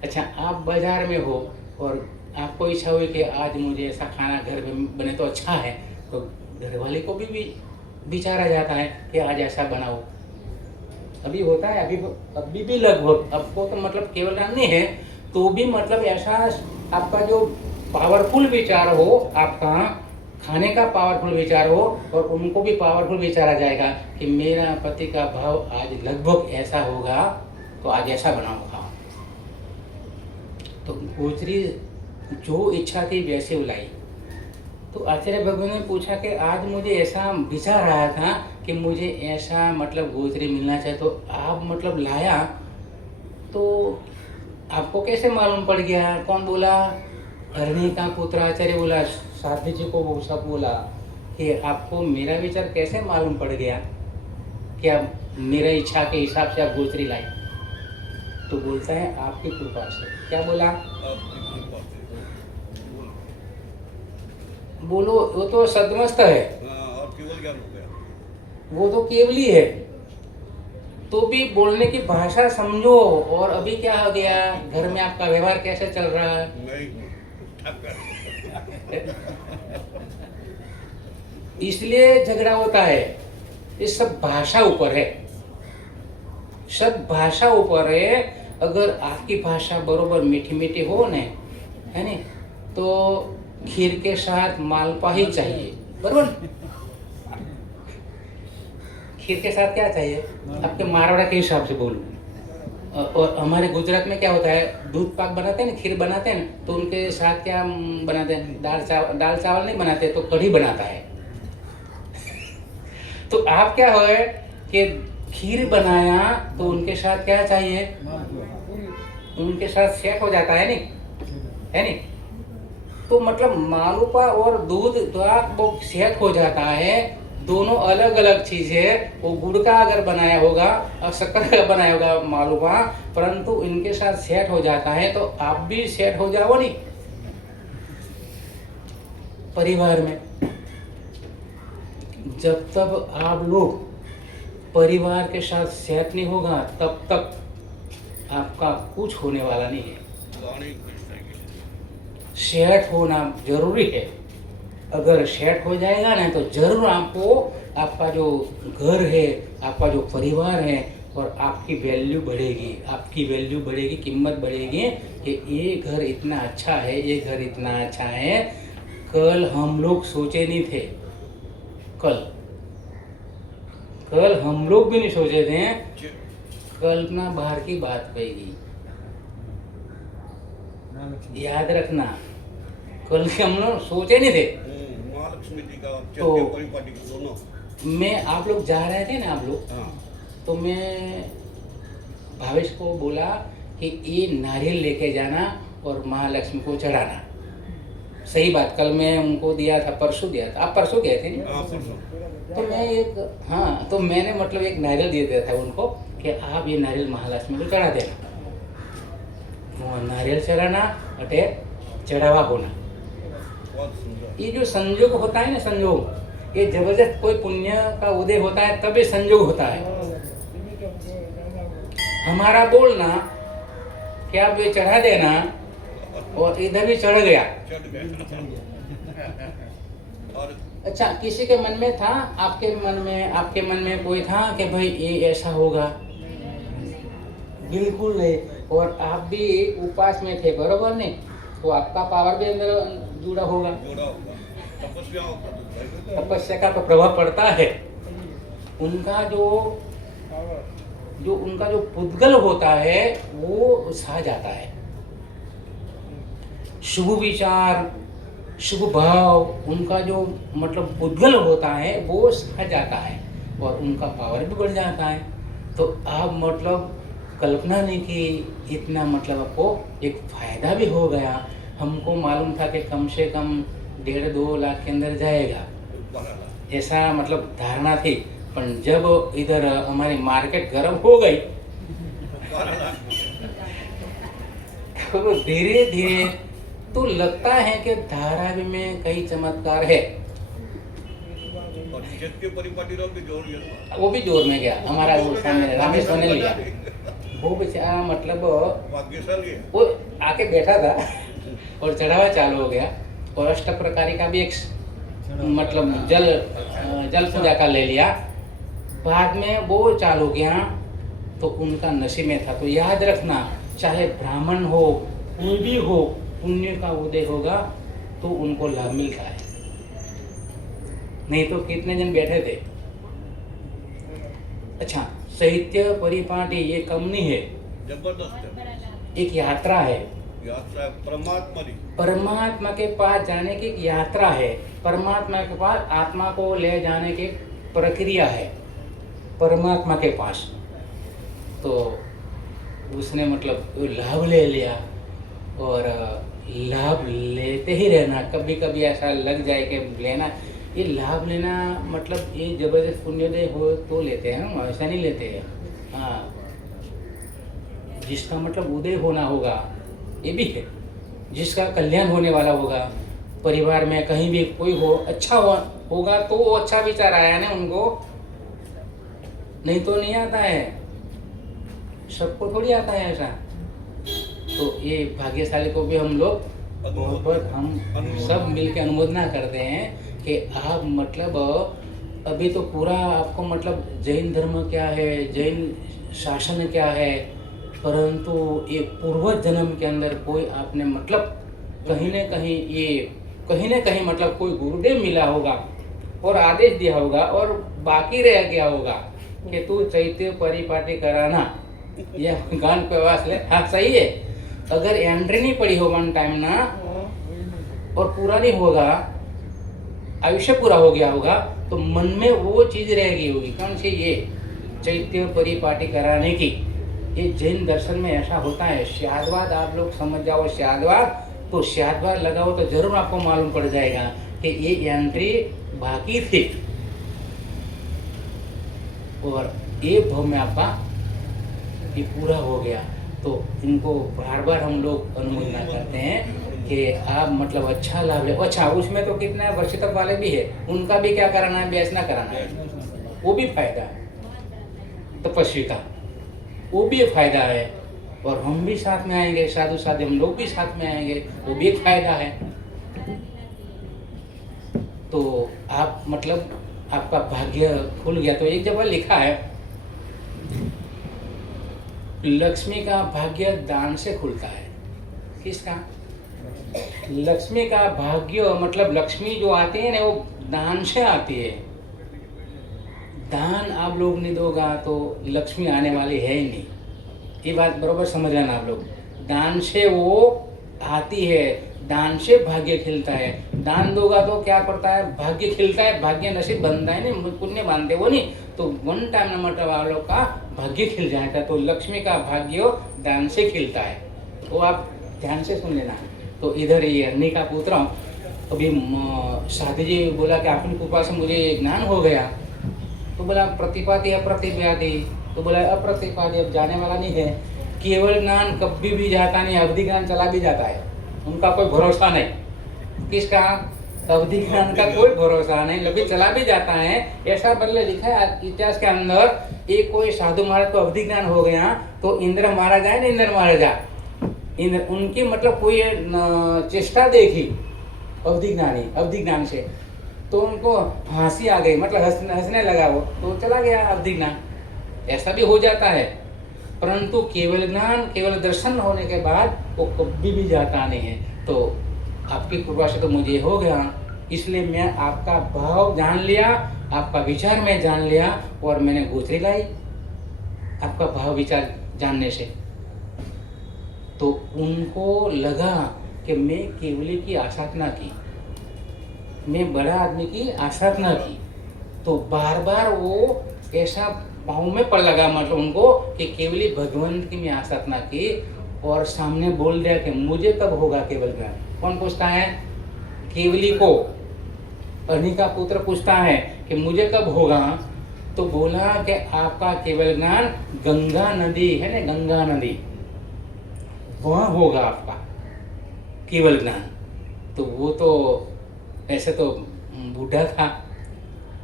अच्छा, आप बाजार में हो और आपको इच्छा हुई कि आज मुझे ऐसा खाना घर में बने तो अच्छा है, तो घर वाले को भी विचार आ जाता है कि आज ऐसा बनाओ। अभी होता है, अभी भी लगभग। आपको तो मतलब केवल ज्ञान नहीं है तो भी मतलब ऐसा आपका जो पावरफुल विचार हो, आपका खाने का पावरफुल विचार हो, और उनको भी पावरफुल विचार आ जाएगा कि मेरा पति का भाव आज लगभग ऐसा होगा तो आज ऐसा बनाऊंगा। तो गोचरी जो इच्छा थी वैसे बुलाई। तो आचार्य भगवान ने पूछा कि आज मुझे ऐसा विचार आया था कि मुझे ऐसा मतलब गोचरी मिलना चाहिए, तो आप मतलब लाया, तो आपको कैसे मालूम पड़ गया? कौन बोला? अरण्य का पुत्र आचार्य बोला, साध्वी जी को वो सब बोला कि आपको मेरा विचार कैसे मालूम पड़ गया कि आप मेरा इच्छा के हिसाब से आप गोचरी लाए? तो बोलता है आपकी कृपा से। क्या बोला? बोलो, वो तो सदमस्त है, और केवल ज्ञान हो गया, वो तो केवली है, तो भी बोलने की भाषा समझो। और अभी क्या हो गया, घर में आपका व्यवहार कैसे चल रहा है? इसलिए झगड़ा होता है। ये सब भाषा ऊपर है, सब भाषा ऊपर है। अगर आपकी भाषा बरोबर मीठी मीठी हो न, है नहीं, तो खीर के साथ मालपा ही चाहिए, बरोबर? खीर के साथ क्या चाहिए? आपके मारवाड़ा के हिसाब से बोलूं, और हमारे गुजरात में क्या होता है, दूध पाक बनाते हैं ना, खीर बनाते हैं ना, तो उनके साथ क्या बनाते हैं, दाल चावल नहीं बनाते तो कढ़ी बनाता है। तो आप क्या हो गए कि खीर बनाया तो उनके साथ क्या चाहिए, उनके साथ सेट हो जाता है नहीं, है नहीं। तो मतलब मालूपा और दूध वो सेट हो जाता है, दोनों अलग अलग चीज है। वो गुड़ का अगर बनाया होगा और शक्कर का बनाया होगा मालूपा, परंतु इनके साथ सेट हो जाता है, तो आप भी सेट हो जाओ नहीं परिवार में। जब तक आप लोग परिवार के साथ सेट नहीं होगा, तब तक आपका कुछ होने वाला नहीं है। गाड़ी कुछ नहीं। सेट होना जरूरी है। अगर सेट हो जाएगा ना तो जरूर आपको आपका जो घर है, आपका जो परिवार है, और आपकी वैल्यू बढ़ेगी, आपकी वैल्यू बढ़ेगी, कीमत बढ़ेगी कि ये घर इतना अच्छा है, ये घर इतना अच्छा है। कल हम लोग सोचे नहीं थे, कल हम लोग भी नहीं सोचे थे, कल्पना बाहर की बात कहेगी। याद रखना, कल के हम लोग सोचे नहीं थे। महालक्ष्मी जी का तो परिपाटी दोनों। मैं, आप लोग जा रहे थे ना, आप लोग, हाँ तो मैं भावेश को बोला कि ये नारियल लेके जाना और महालक्ष्मी को चढ़ाना। सही बात, कल मैं उनको दिया था, परसों दिया था, आप परसों गए थे ना। हाँ परसों। तो मैं एक, हाँ, तो मैंने मतलब एक नारियल दे दिया था उनको कि आप ये नारियल महालक्ष्मी को चढ़ा देना। वो नारियल चढ़ाना अटे चढ़ावा होना, बहुत सुंदर। ये जो संयोग होता है ना, संयोग, ये जबरदस्त कोई पुण्य का उदय होता है तभी संयोग होता है। हमारा बोलना कि आप ये चढ़ा देना और इधर भी चढ़ गया। चढ़ गए। और अच्छा, किसी के मन में था, आपके मन में कोई था कि भाई ये ऐसा होगा? बिल्कुल नहीं। और आप भी उपास में थे, बरोबर नहीं? तो आपका पावर भी अंदर जुड़ा होगा, जोड़ा होगा, तपस्या होगा। तपस्या का तो प्रभाव पड़ता है। उनका जो उनका जो पुद्गल होता है वो छा जाता है। शुभ विचार, शुभ भाव, उनका जो मतलब पुद्गल होता है वो छा जाता है और उनका पावर भी बढ़ जाता है। तो आप मतलब कल्पना नहीं कि इतना मतलब आपको एक फायदा भी हो गया। हमको मालूम था कि कम से कम 1.5-2 लाख के अंदर जाएगा, ऐसा मतलब धारणा थी। पर जब इधर हमारी मार्केट गर्म हो गई तो धीरे धीरे तो लगता है कि धारावी में कई चमत्कार है। और जितके परिपाटी रहो भी जोड़ गया। वो भी जोर में गया, हमारा वो सामने रामेश्वर ने लिया। वो बेचारा मतलब भाग्यशाली है। वो आके बैठा था और चढ़ावा चालू हो गया, और अष्ट प्रकारी का भी एक मतलब जल पूजा का ले लिया। बाद में वो चालू गया तो उनका नसीब में था। तो याद रखना, चाहे ब्राह्मण हो, कोई भी हो, पुण्य का उदय होगा तो उनको लाभ मिलता है। नहीं तो कितने जन बैठे थे। अच्छा, साहित्य परिपाटी ये कम नहीं है, जबरदस्त है। एक यात्रा है। यात्रा परमात्मा की। परमात्मा के पास जाने की एक यात्रा है। परमात्मा के पास आत्मा को ले जाने की प्रक्रिया है, परमात्मा के पास। तो उसने मतलब लाभ ले लिया, और लाभ लेते ही रहना। कभी कभी ऐसा लग जाए कि लेना, ये लाभ लेना मतलब ये जबरदस्त पुण्योदय हो तो लेते हैं हम, ऐसा नहीं लेते हैं। हाँ, जिसका मतलब उदय होना होगा ये भी है, जिसका कल्याण होने वाला होगा, परिवार में कहीं भी कोई हो, अच्छा होगा तो वो अच्छा विचार आया ना उनको, नहीं तो नहीं आता है, सबको थोड़ी आता है ऐसा। तो ये भाग्यशाली को भी हम लोग बहुत बहुत हम सब मिलकर अनुमोदना करते हैं कि आप मतलब अभी तो पूरा आपको मतलब जैन धर्म क्या है, जैन शासन क्या है, परंतु ये पूर्व जन्म के अंदर कोई आपने मतलब कहीं न कहीं मतलब कोई गुरुदेव मिला होगा और आदेश दिया होगा और बाकी रह गया होगा कि तू चैत्य परिपाटी कराना। या गान पे आवाज ले, हाँ सही है। अगर एंट्री नहीं पड़ी हो वन टाइम ना और पूरा नहीं होगा, आयुष्य पूरा हो गया होगा, तो मन में वो चीज रह गई होगी। कौन सी? ये चैत्य परिपाटी कराने की। ये जैन दर्शन में ऐसा होता है। श्यादवाद आप लोग समझ जाओ, श्यादवाद तो श्यादवाद लगाओ तो जरूर आपको मालूम पड़ जाएगा कि ये एंट्री बाकी थी और ये भव में आपका ये पूरा हो गया। तो इनको बार बार हम लोग अनुमोदना करते हैं कि आप मतलब अच्छा लाभ ले। अच्छा, उसमें तो कितना वर्ष तक वाले भी है, उनका भी क्या कराना है? बेचना कराना है, वो भी फायदा है तपस्वी का, वो भी फायदा है। और हम भी साथ में आएंगे, साधु साधु हम लोग भी साथ में आएंगे, वो भी एक फायदा है। तो आप मतलब आपका भाग्य खुल गया। तो एक जगह लिखा है लक्ष्मी का भाग्य दान से खुलता है। किसका? लक्ष्मी का भाग्य मतलब लक्ष्मी जो आती है ना वो दान से आती है। दान आप लोग नहीं दोगा तो लक्ष्मी आने वाली है ही नहीं। ये बात बरोबर समझ लेना आप लोग। दान से वो आती है, दान से भाग्य खिलता है। दान दोगा तो क्या करता है? भाग्य खिलता है, भाग्य नसीब बनता है नहीं, पुण्य मानते वो नहीं। तो वन टाइम ना मतलब आप लोग का भाग्य खिल जाएगा। तो लक्ष्मी का भाग्य दान से खिलता है, वो आप ध्यान से सुन लेना। तो इधर ये अरणी का पुत्र अभी साधु जी बोला कि आपकी कृपा से मुझे ज्ञान हो गया। तो बोला प्रतिपादी अप्रतिपादी, तो बोला अप्रतिपादी अब जाने वाला नहीं है। केवल ज्ञान कभी भी जाता नहीं, अवधि ज्ञान चला भी जाता है, उनका कोई भरोसा नहीं। किसका? अवधि ज्ञान का कोई भरोसा नहीं, कभी चला भी जाता है। ऐसा बदले लिखा है इतिहास के अंदर। एक कोई साधु महाराज को अवधि ज्ञान हो गया तो इंद्र मारा जाए ना, इंद्र मारा जा, इंद्र उनकी मतलब कोई चेष्टा देखी अवधि ज्ञान से, तो उनको हंसी आ गई, मतलब हंसने लगा वो, तो चला गया अवधि ज्ञान। ऐसा भी हो जाता है, परंतु केवल ज्ञान केवल दर्शन होने के बाद वो कभी भी जाता नहीं है। तो आपकी कृपा से तो मुझे हो गया, इसलिए मैं आपका भाव जान लिया, आपका विचार मैं जान लिया और मैंने गोत्री लाई आपका भाव विचार जानने से। तो उनको लगा कि मैं केवली की आसाधना की, मैं बड़ा आदमी की आसाधना की। तो बार बार वो ऐसा पाँव में पड़ लगा, मतलब उनको कि केवली भगवंत की मैं आसाधना की। और सामने बोल दिया कि मुझे कब होगा केवल ज्ञान। कौन पूछता है? केवली को अरणी का पुत्र पूछता है कि मुझे कब होगा। तो बोला कि आपका केवल ज्ञान गंगा नदी है ना, गंगा नदी वहाँ होगा आपका केवल ज्ञान। तो वो तो ऐसे तो बूढ़ा था,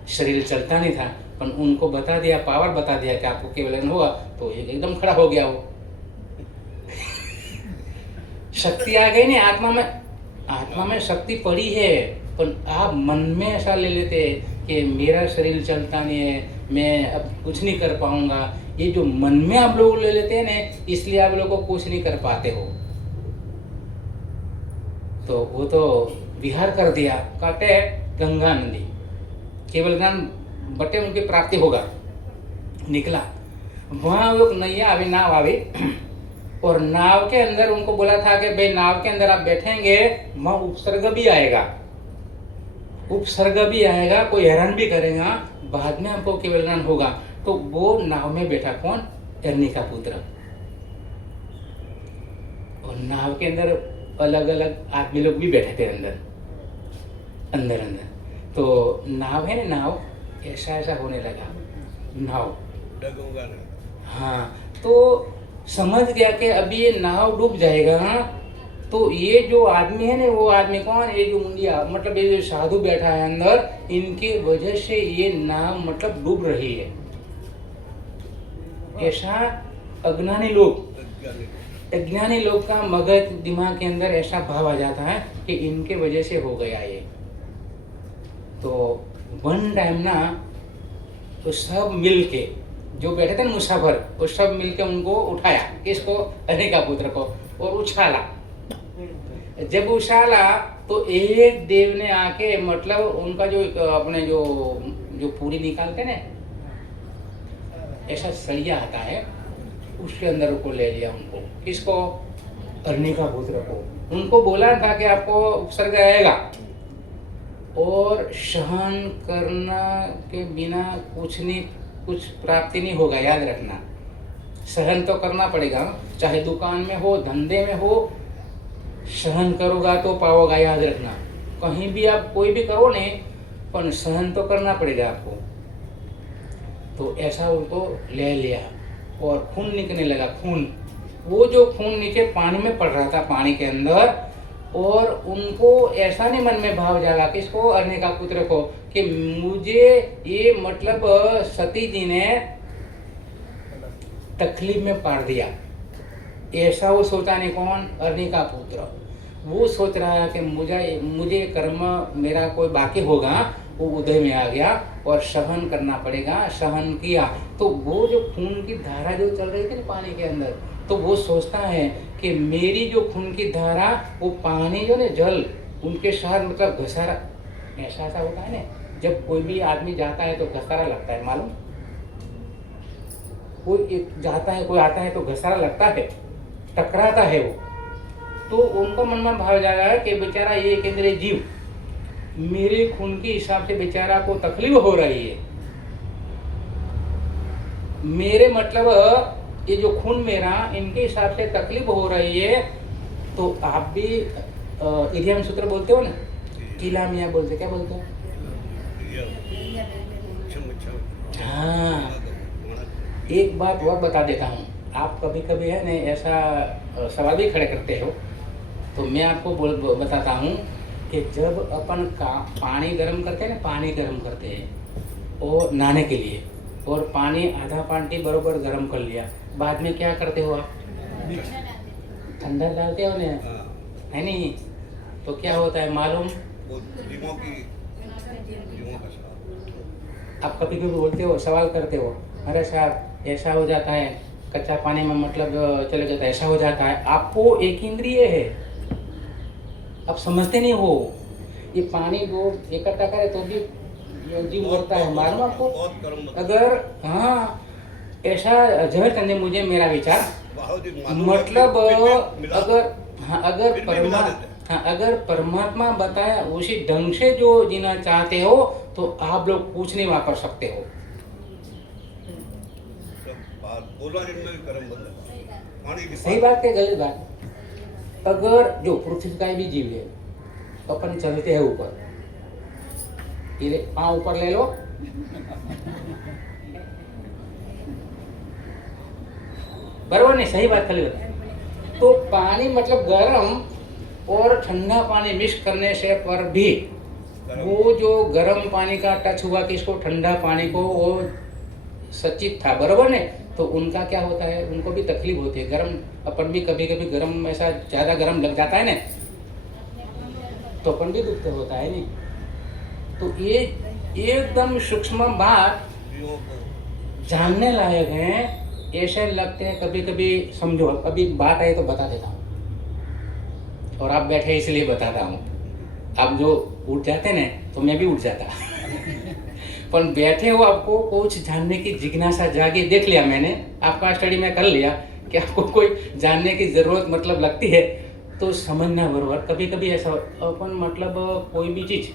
शरीर चलता नहीं था, पर उनको बता दिया, पावर बता दिया कि आपको केवल ज्ञान होगा। तो एकदम खड़ा हो गया वो शक्ति आ गई नहीं आत्मा में शक्ति पड़ी है, पर आप मन में ऐसा ले लेते हैं कि मेरा शरीर चलता नहीं है, मैं अब कुछ नहीं कर पाऊंगा। ये जो मन में आप लोग ले लेते हैं ना, इसलिए आप लोगों को कुछ नहीं कर पाते हो। तो वो तो विहार कर दिया, कहते गंगा नदी केवल ज्ञान बटे उनकी प्राप्ति होगा। निकला वहां वो नैया अभी नाव आवी, और नाव के अंदर उनको बोला था कि भाई नाव के अंदर आप बैठेंगे, वहां उपसर्ग भी आएगा, कोई हैरान भी करेगा, बाद में हमको केवल ज्ञान होगा। तो वो नाव में बैठा कौन? अरणी का पुत्र। और नाव के अंदर अलग अलग आदमी लोग भी बैठे थे अंदर। तो नाव है ना, नाव ऐसा होने लगा, नाव हाँ। तो समझ गया कि अभी ये नाव डूब जाएगा। तो ये जो आदमी है ना, वो आदमी कौन? ये जो मुंडिया मतलब ये जो साधु बैठा है अंदर, इनकी वजह से ये नाव मतलब डूब रही है। ऐसा अज्ञानी लोग का मगज दिमाग के अंदर ऐसा भाव आ जाता है कि इनके वजह से हो गया ये। तो वन टाइम ना तो सब मिल के जो बैठे थे ना मुसाफर, वो सब मिलके उनको उठाया, किसको? अरणी का पुत्र को, और उछाला। जब उछाला तो एक देव ने आके मतलब उनका जो अपने जो पूरी निकालते ना, ऐसा सरिया आता है, उसके अंदर को ले लिया उनको। किसको? अरणी का पुत्र को। उनको बोला था कि आपको उपसर्ग आएगा और सहन करना के बिना कुछ नहीं, कुछ प्राप्ति नहीं होगा, याद रखना। सहन तो करना पड़ेगा, चाहे दुकान में हो, धंधे में हो, सहन करोगा तो पाओगा, याद रखना। कहीं भी आप कोई भी करो नहीं, पर सहन तो करना पड़ेगा आपको। तो ऐसा उनको ले लिया और खून निकलने लगा, खून। वो जो खून नीचे पानी में पड़ रहा था, पानी के अंदर, और उनको ऐसा नहीं मन में भाव जागा, किसको? अरण्य का पुत्र को, कि मुझे ये मतलब सती जी ने तकलीफ में पार दिया। ऐसा वो सोचा नहीं। कौन? अरण्य का पुत्र। वो सोच रहा है कि मुझे कर्म मेरा कोई बाकी होगा, वो उदय में आ गया और सहन करना पड़ेगा। सहन किया तो वो जो खून की धारा जो चल रही थी ना पानी के अंदर, तो वो सोचता है कि मेरी जो खून की धारा, वो पानी जो ना, जल उनके साथ मतलब घसारा, ऐसा होता है ना, जब कोई भी आदमी जाता है तो घसारा लगता है, मालूम? कोई जाता है, कोई आता है तो घसारा लगता है, टकराता है वो। तो उनका मन में भाव जाएगा कि बेचारा ये एक इंद्रिय जीव, मेरे खून के हिसाब से बेचारा को तकलीफ हो रही है। मेरे मतलब ये जो खून मेरा, इनके हिसाब से तकलीफ हो रही है। तो आप भी इडियम सूत्र बोलते हो ना, कीला मियाँ बोलते, क्या बोलते हो? हाँ, एक बात और बता देता हूँ। आप कभी कभी है ना ऐसा सवाल भी खड़े करते हो, तो मैं आपको बताता हूँ कि जब अपन पानी गर्म करते हैं ना, पानी गर्म करते हैं और नहाने के लिए, और पानी आधा पानी बरोबर गर्म कर लिया, बाद में क्या करते हो आप? ठंडा डालते हो ना, है नहीं? तो क्या होता है मालूम? आप कभी कभी बोलते हो, सवाल करते हो, अरे साहब ऐसा हो जाता है, कच्चा पानी में मतलब चले जाता है, ऐसा हो जाता है। आपको एक इंद्रिय है, आप समझते नहीं हो। ये पानी वो इकट्ठा करे तो भी जीव बढ़ता है, मालूम आपको? अगर हाँ ऐसा जहर करने, मुझे मेरा विचार मतलब अगर परमात्मा बताया उसी ढंग से जो जीना चाहते हो, तो आप लोग कुछ नहीं वापर सकते हो। सही बात है, गलत बात? अगर जो पृथ्वी का भी जीव है, अपन चलते हैं ऊपर, ये पाँव ऊपर ले लो, बराबर नहीं? सही बात, खाली बात। तो पानी मतलब गर्म और ठंडा पानी मिक्स करने से पर भी वो जो गर्म पानी का टच हुआ किसको? ठंडा पानी को, वो सचित था, बराबर ने? तो उनका क्या होता है? उनको भी तकलीफ होती है। गर्म, अपन भी कभी कभी गर्म, ऐसा ज्यादा गर्म लग जाता है ना, तो अपन भी दुखते होता है नहीं? तो ये एकदम सूक्ष्म बात जानने लायक है। ऐसे लगते हैं कभी कभी, समझो अभी बात आई तो बता देता हूँ, और आप बैठे इसलिए बताता हूँ। आप जो उठ जाते ना, तो मैं भी उठ जाता पर बैठे हो, आपको कुछ जानने की जिज्ञासा जागी, देख लिया मैंने, आपका स्टडी में कर लिया कि आपको कोई जानने की जरूरत मतलब लगती है, तो समझना बरोबर। कभी कभी ऐसा अपन मतलब कोई भी चीज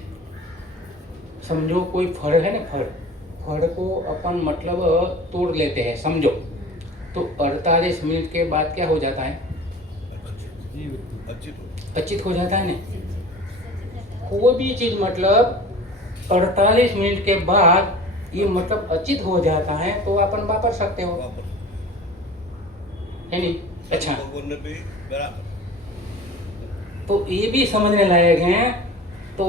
समझो, कोई फल है ना, फल को अपन मतलब तोड़ लेते हैं, समझो, तो 48 मिनट के बाद क्या हो जाता है? अचित हो जाता है ना। कोई भी चीज मतलब 48 मिनट के बाद ये मतलब अचित हो जाता है, तो अपन वापर सकते हो, है नहीं? अच्छा, तो ये भी समझने लायक है। तो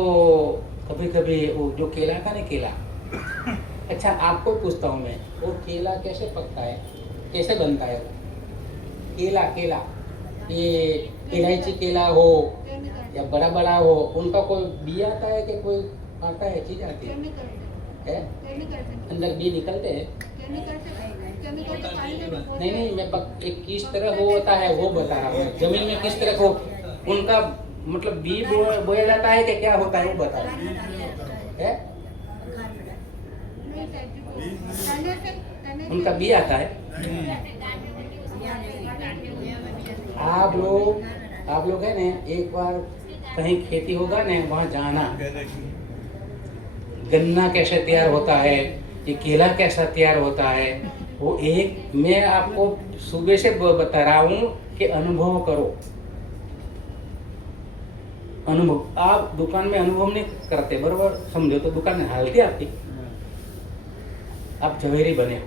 कभी कभी वो जो केला था ना, केला, अच्छा आपको पूछता हूँ मैं, वो केला कैसे पकता है, कैसे बनता है वो केला? ये इलायची केला हो या बड़ा बड़ा हो, उनका कोई बी आता है कि कोई आता है, चीज आती है? अंदर बी निकलते हैं? नहीं, मैं एक किस तरह वो होता है वो बता रहा हूँ, जमीन में किस तरह को उनका मतलब बी बोया जाता है कि क्या होता है वो बता रहा है? उनका बी आता है, आप लोग है ना, एक बार कहीं खेती होगा ना, वहाँ जाना, कहने की गन्ना कैसे तैयार होता है, ये केला कैसा तैयार होता है, वो एक मैं आपको सुबह से बता रहा हूँ कि अनुभव करो। अनुभव, आप दुकान में अनुभव नहीं करते, बरोबर, समझो तो दुकान में हालती आपकी, आप झवेरी बने हो,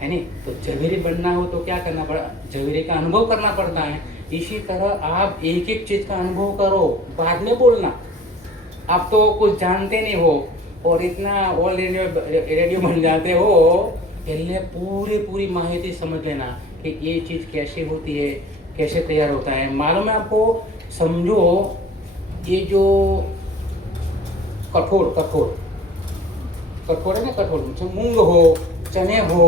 है नहीं, तो झवेरी बनना हो तो क्या करना पड़ा, झवेरी का अनुभव करना पड़ता है। इसी तरह आप एक एक चीज का अनुभव करो, बाद में बोलना। आप तो कुछ जानते नहीं हो और इतना ऑल रेडियो बन जाते हो, पहले पूरी माहिती समझ लेना कि ये चीज कैसे होती है, कैसे तैयार होता है। मालूम है आपको, समझो ये जो कठोर है ना, कठोर मूंग हो, चने हो,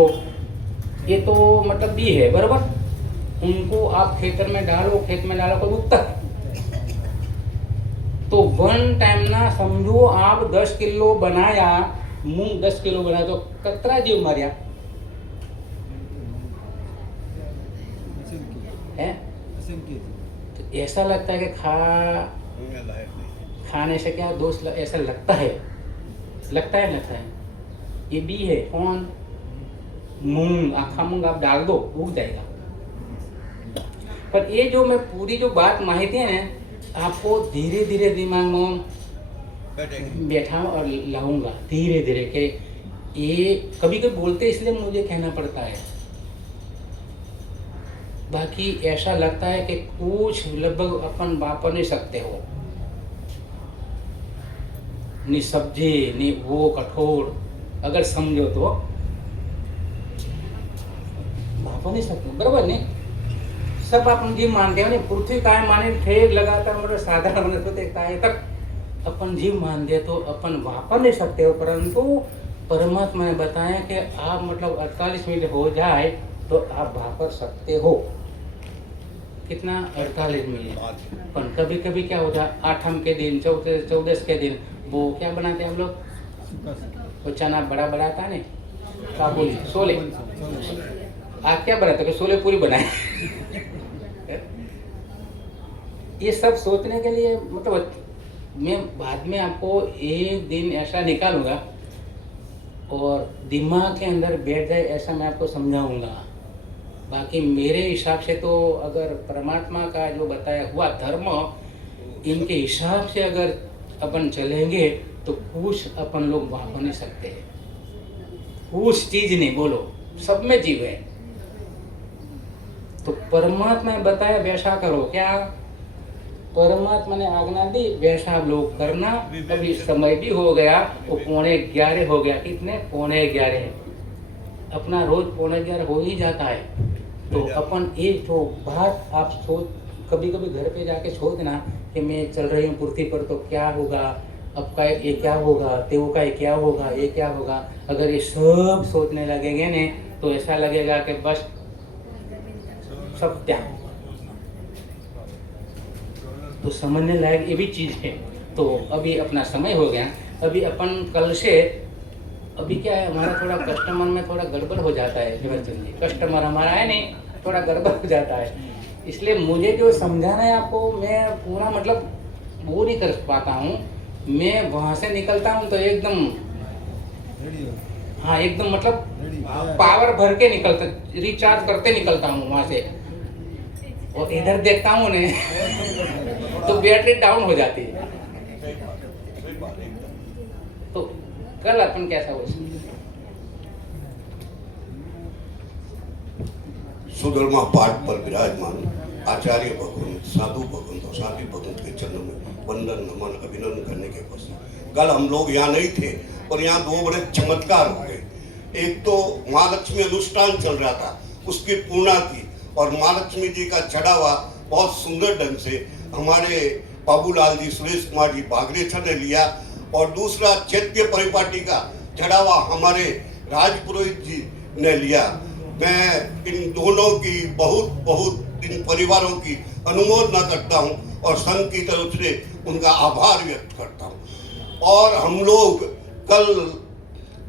ये तो मतलब बी है, बराबर, उनको आप खेत में डालो तो उगता है। तो वन टाइम ना समझो आप 10 किलो बनाया, मूंग 10 किलो बनाया तो कतरा जीव मारिया है। तो ऐसा लगता है कि मैं लायक नहीं। खाने से क्या दोस्त ऐसा लगता है ये बी है, कौन, मूंग, आखा मूंग आप डाल दो उग जाएगा। पर ये जो मैं पूरी जो बात माहिती है ना, आपको धीरे धीरे दिमाग में बैठेगी बैठा और लाऊंगा धीरे धीरे के। ये कभी कभी बोलते इसलिए मुझे कहना पड़ता है, बाकी ऐसा लगता है कि कुछ लगभग अपन वापर नहीं सकते हो, नि सब्जी नि वो कठोर, अगर समझो तो वापर नहीं सकते, बराबर नहीं। सब अपन जीव मानते हो, नहीं पृथ्वी काय माने थे लगातार मतलब साधारण वनस्पति काय तक अपन जीव मानते तो अपन वापर नहीं सकते हो, परंतु परमात्मा ने बताया कि आप मतलब 48 मिनट हो जाए तो आप वापर सकते हो। कितना, 48 मिनट। पर कभी कभी क्या होता है, 8 के दिन, 14 के दिन वो क्या बनाते हैं हम लोग, वो चना बड़ा बड़ा था ना, काबुली सोले, आप क्या बनाते हो, सोले पूरी बनाए। ये सब सोचने के लिए मतलब मैं बाद में आपको एक दिन ऐसा निकालूंगा और दिमाग के अंदर बैठ जाए, ऐसा मैं आपको समझाऊंगा। बाकी मेरे हिसाब से तो अगर परमात्मा का जो बताया हुआ धर्म, इनके हिसाब से अगर अपन चलेंगे तो कुछ अपन लोग वापर नहीं सकते, कुछ चीज नहीं, बोलो सब में जीव है। तो परमात्मा ने बताया वैसा करो, क्या परमात्मा ने आज्ञा दी वैसा आप लोग करना। अभी समय भी हो गया, वो 11:15 हो गया, कितने 11:15, अपना रोज 11:15 हो ही जाता है। तो अपन एक जो बात आप सोच, कभी कभी घर पे जाके सोच देना कि मैं चल रही हूँ पृथ्वी पर तो क्या होगा, अब का ये क्या होगा, तेव का ये क्या होगा, ये क्या होगा। अगर ये सब सोचने लगेंगे ने तो ऐसा लगेगा कि बस सब त्याग। तो समझने लायक ये भी चीज है। तो अभी अपना समय हो गया, अभी अपन कल से, अभी क्या है हमारा थोड़ा कस्टमर में थोड़ा गड़बड़ हो जाता है, जबरचंद जी कस्टमर हमारा है नहीं, थोड़ा गड़बड़ हो जाता है, इसलिए मुझे जो समझाना है आपको मैं पूरा मतलब वो नहीं कर पाता हूँ। मैं वहाँ से निकलता हूँ तो एकदम, हाँ एकदम मतलब पावर भर के निकलता, रिचार्ज करते निकलता हूँ वहाँ से, और इधर देखता हूँ ने तो बैटरी डाउन हो जाती है। तो कल अपन कैसा हो, सुधर्मा पाठ पर विराजमान आचार्य भगवान, साधु भगवान और साथी भगवान के चरणों में वंदन नमन अभिनंदन करने के पश्चात कल हम लोग यहाँ नहीं थे और यहाँ 2 बड़े चमत्कार हो गए। एक तो माँ लक्ष्मी अनुष्ठान चल रहा था, उसकी पूर्णाति, और माँ लक्ष्मी जी का चढ़ावा बहुत सुंदर ढंग से हमारे बाबूलाल जी, सुरेश कुमार जी बागरेछा ने लिया, और दूसरा चैत्य परिपाटी का चढ़ावा हमारे राजपुरोहित जी ने लिया। मैं इन दोनों की बहुत इन परिवारों की अनुमोदना करता हूं और संघ की तरफ से उनका आभार व्यक्त करता हूं। और हम लोग कल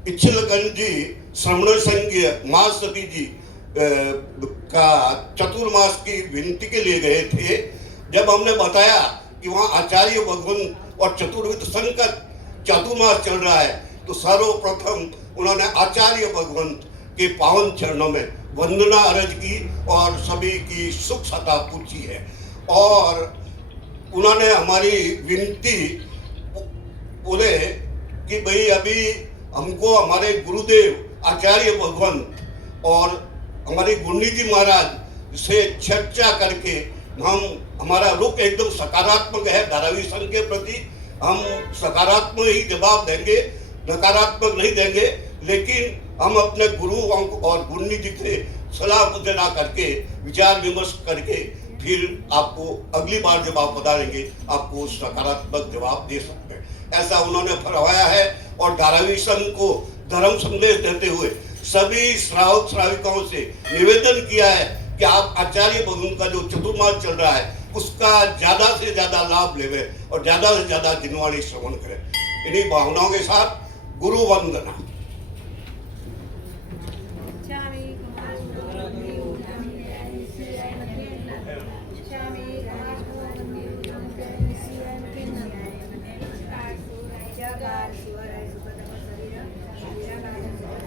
इच्छलगंज जी श्रमण संघ माँ सती जी का चतुर्मास की विनती के लिए गए थे, जब हमने बताया कि वहाँ आचार्य भगवंत और चतुर्विद संघ का चतुर्मास चल रहा है, तो सर्वप्रथम उन्होंने आचार्य भगवंत के पावन चरणों में वंदना अर्ज की और सभी की सुख सदा पूछी है। और उन्होंने हमारी विनती बोले कि भाई अभी हमको हमारे गुरुदेव आचार्य भगवंत और हमारे गुंडी जी महाराज से चर्चा करके हमारा रुख एकदम सकारात्मक है धारावी संघ के प्रति। हम सकारात्मक ही जवाब देंगे, नकारात्मक नहीं देंगे, लेकिन हम अपने गुरु और गुंडी जी से सलाह मशवरा करके विचार विमर्श करके फिर आपको अगली बार जब आप पधारेंगे आपको सकारात्मक जवाब दे सकते हैं, ऐसा उन्होंने फरमाया है। और धारावी संघ को धर्म संदेश देते हुए सभी श्रावक श्राविकाओं से निवेदन किया है कि आप आचार्य भगवंत का जो चतुर्मास चल रहा है उसका ज्यादा से ज्यादा लाभ लेवे और ज्यादा से ज्यादा जिनवाणी श्रवण करें। इन्हीं भावनाओं के साथ गुरु वंदना।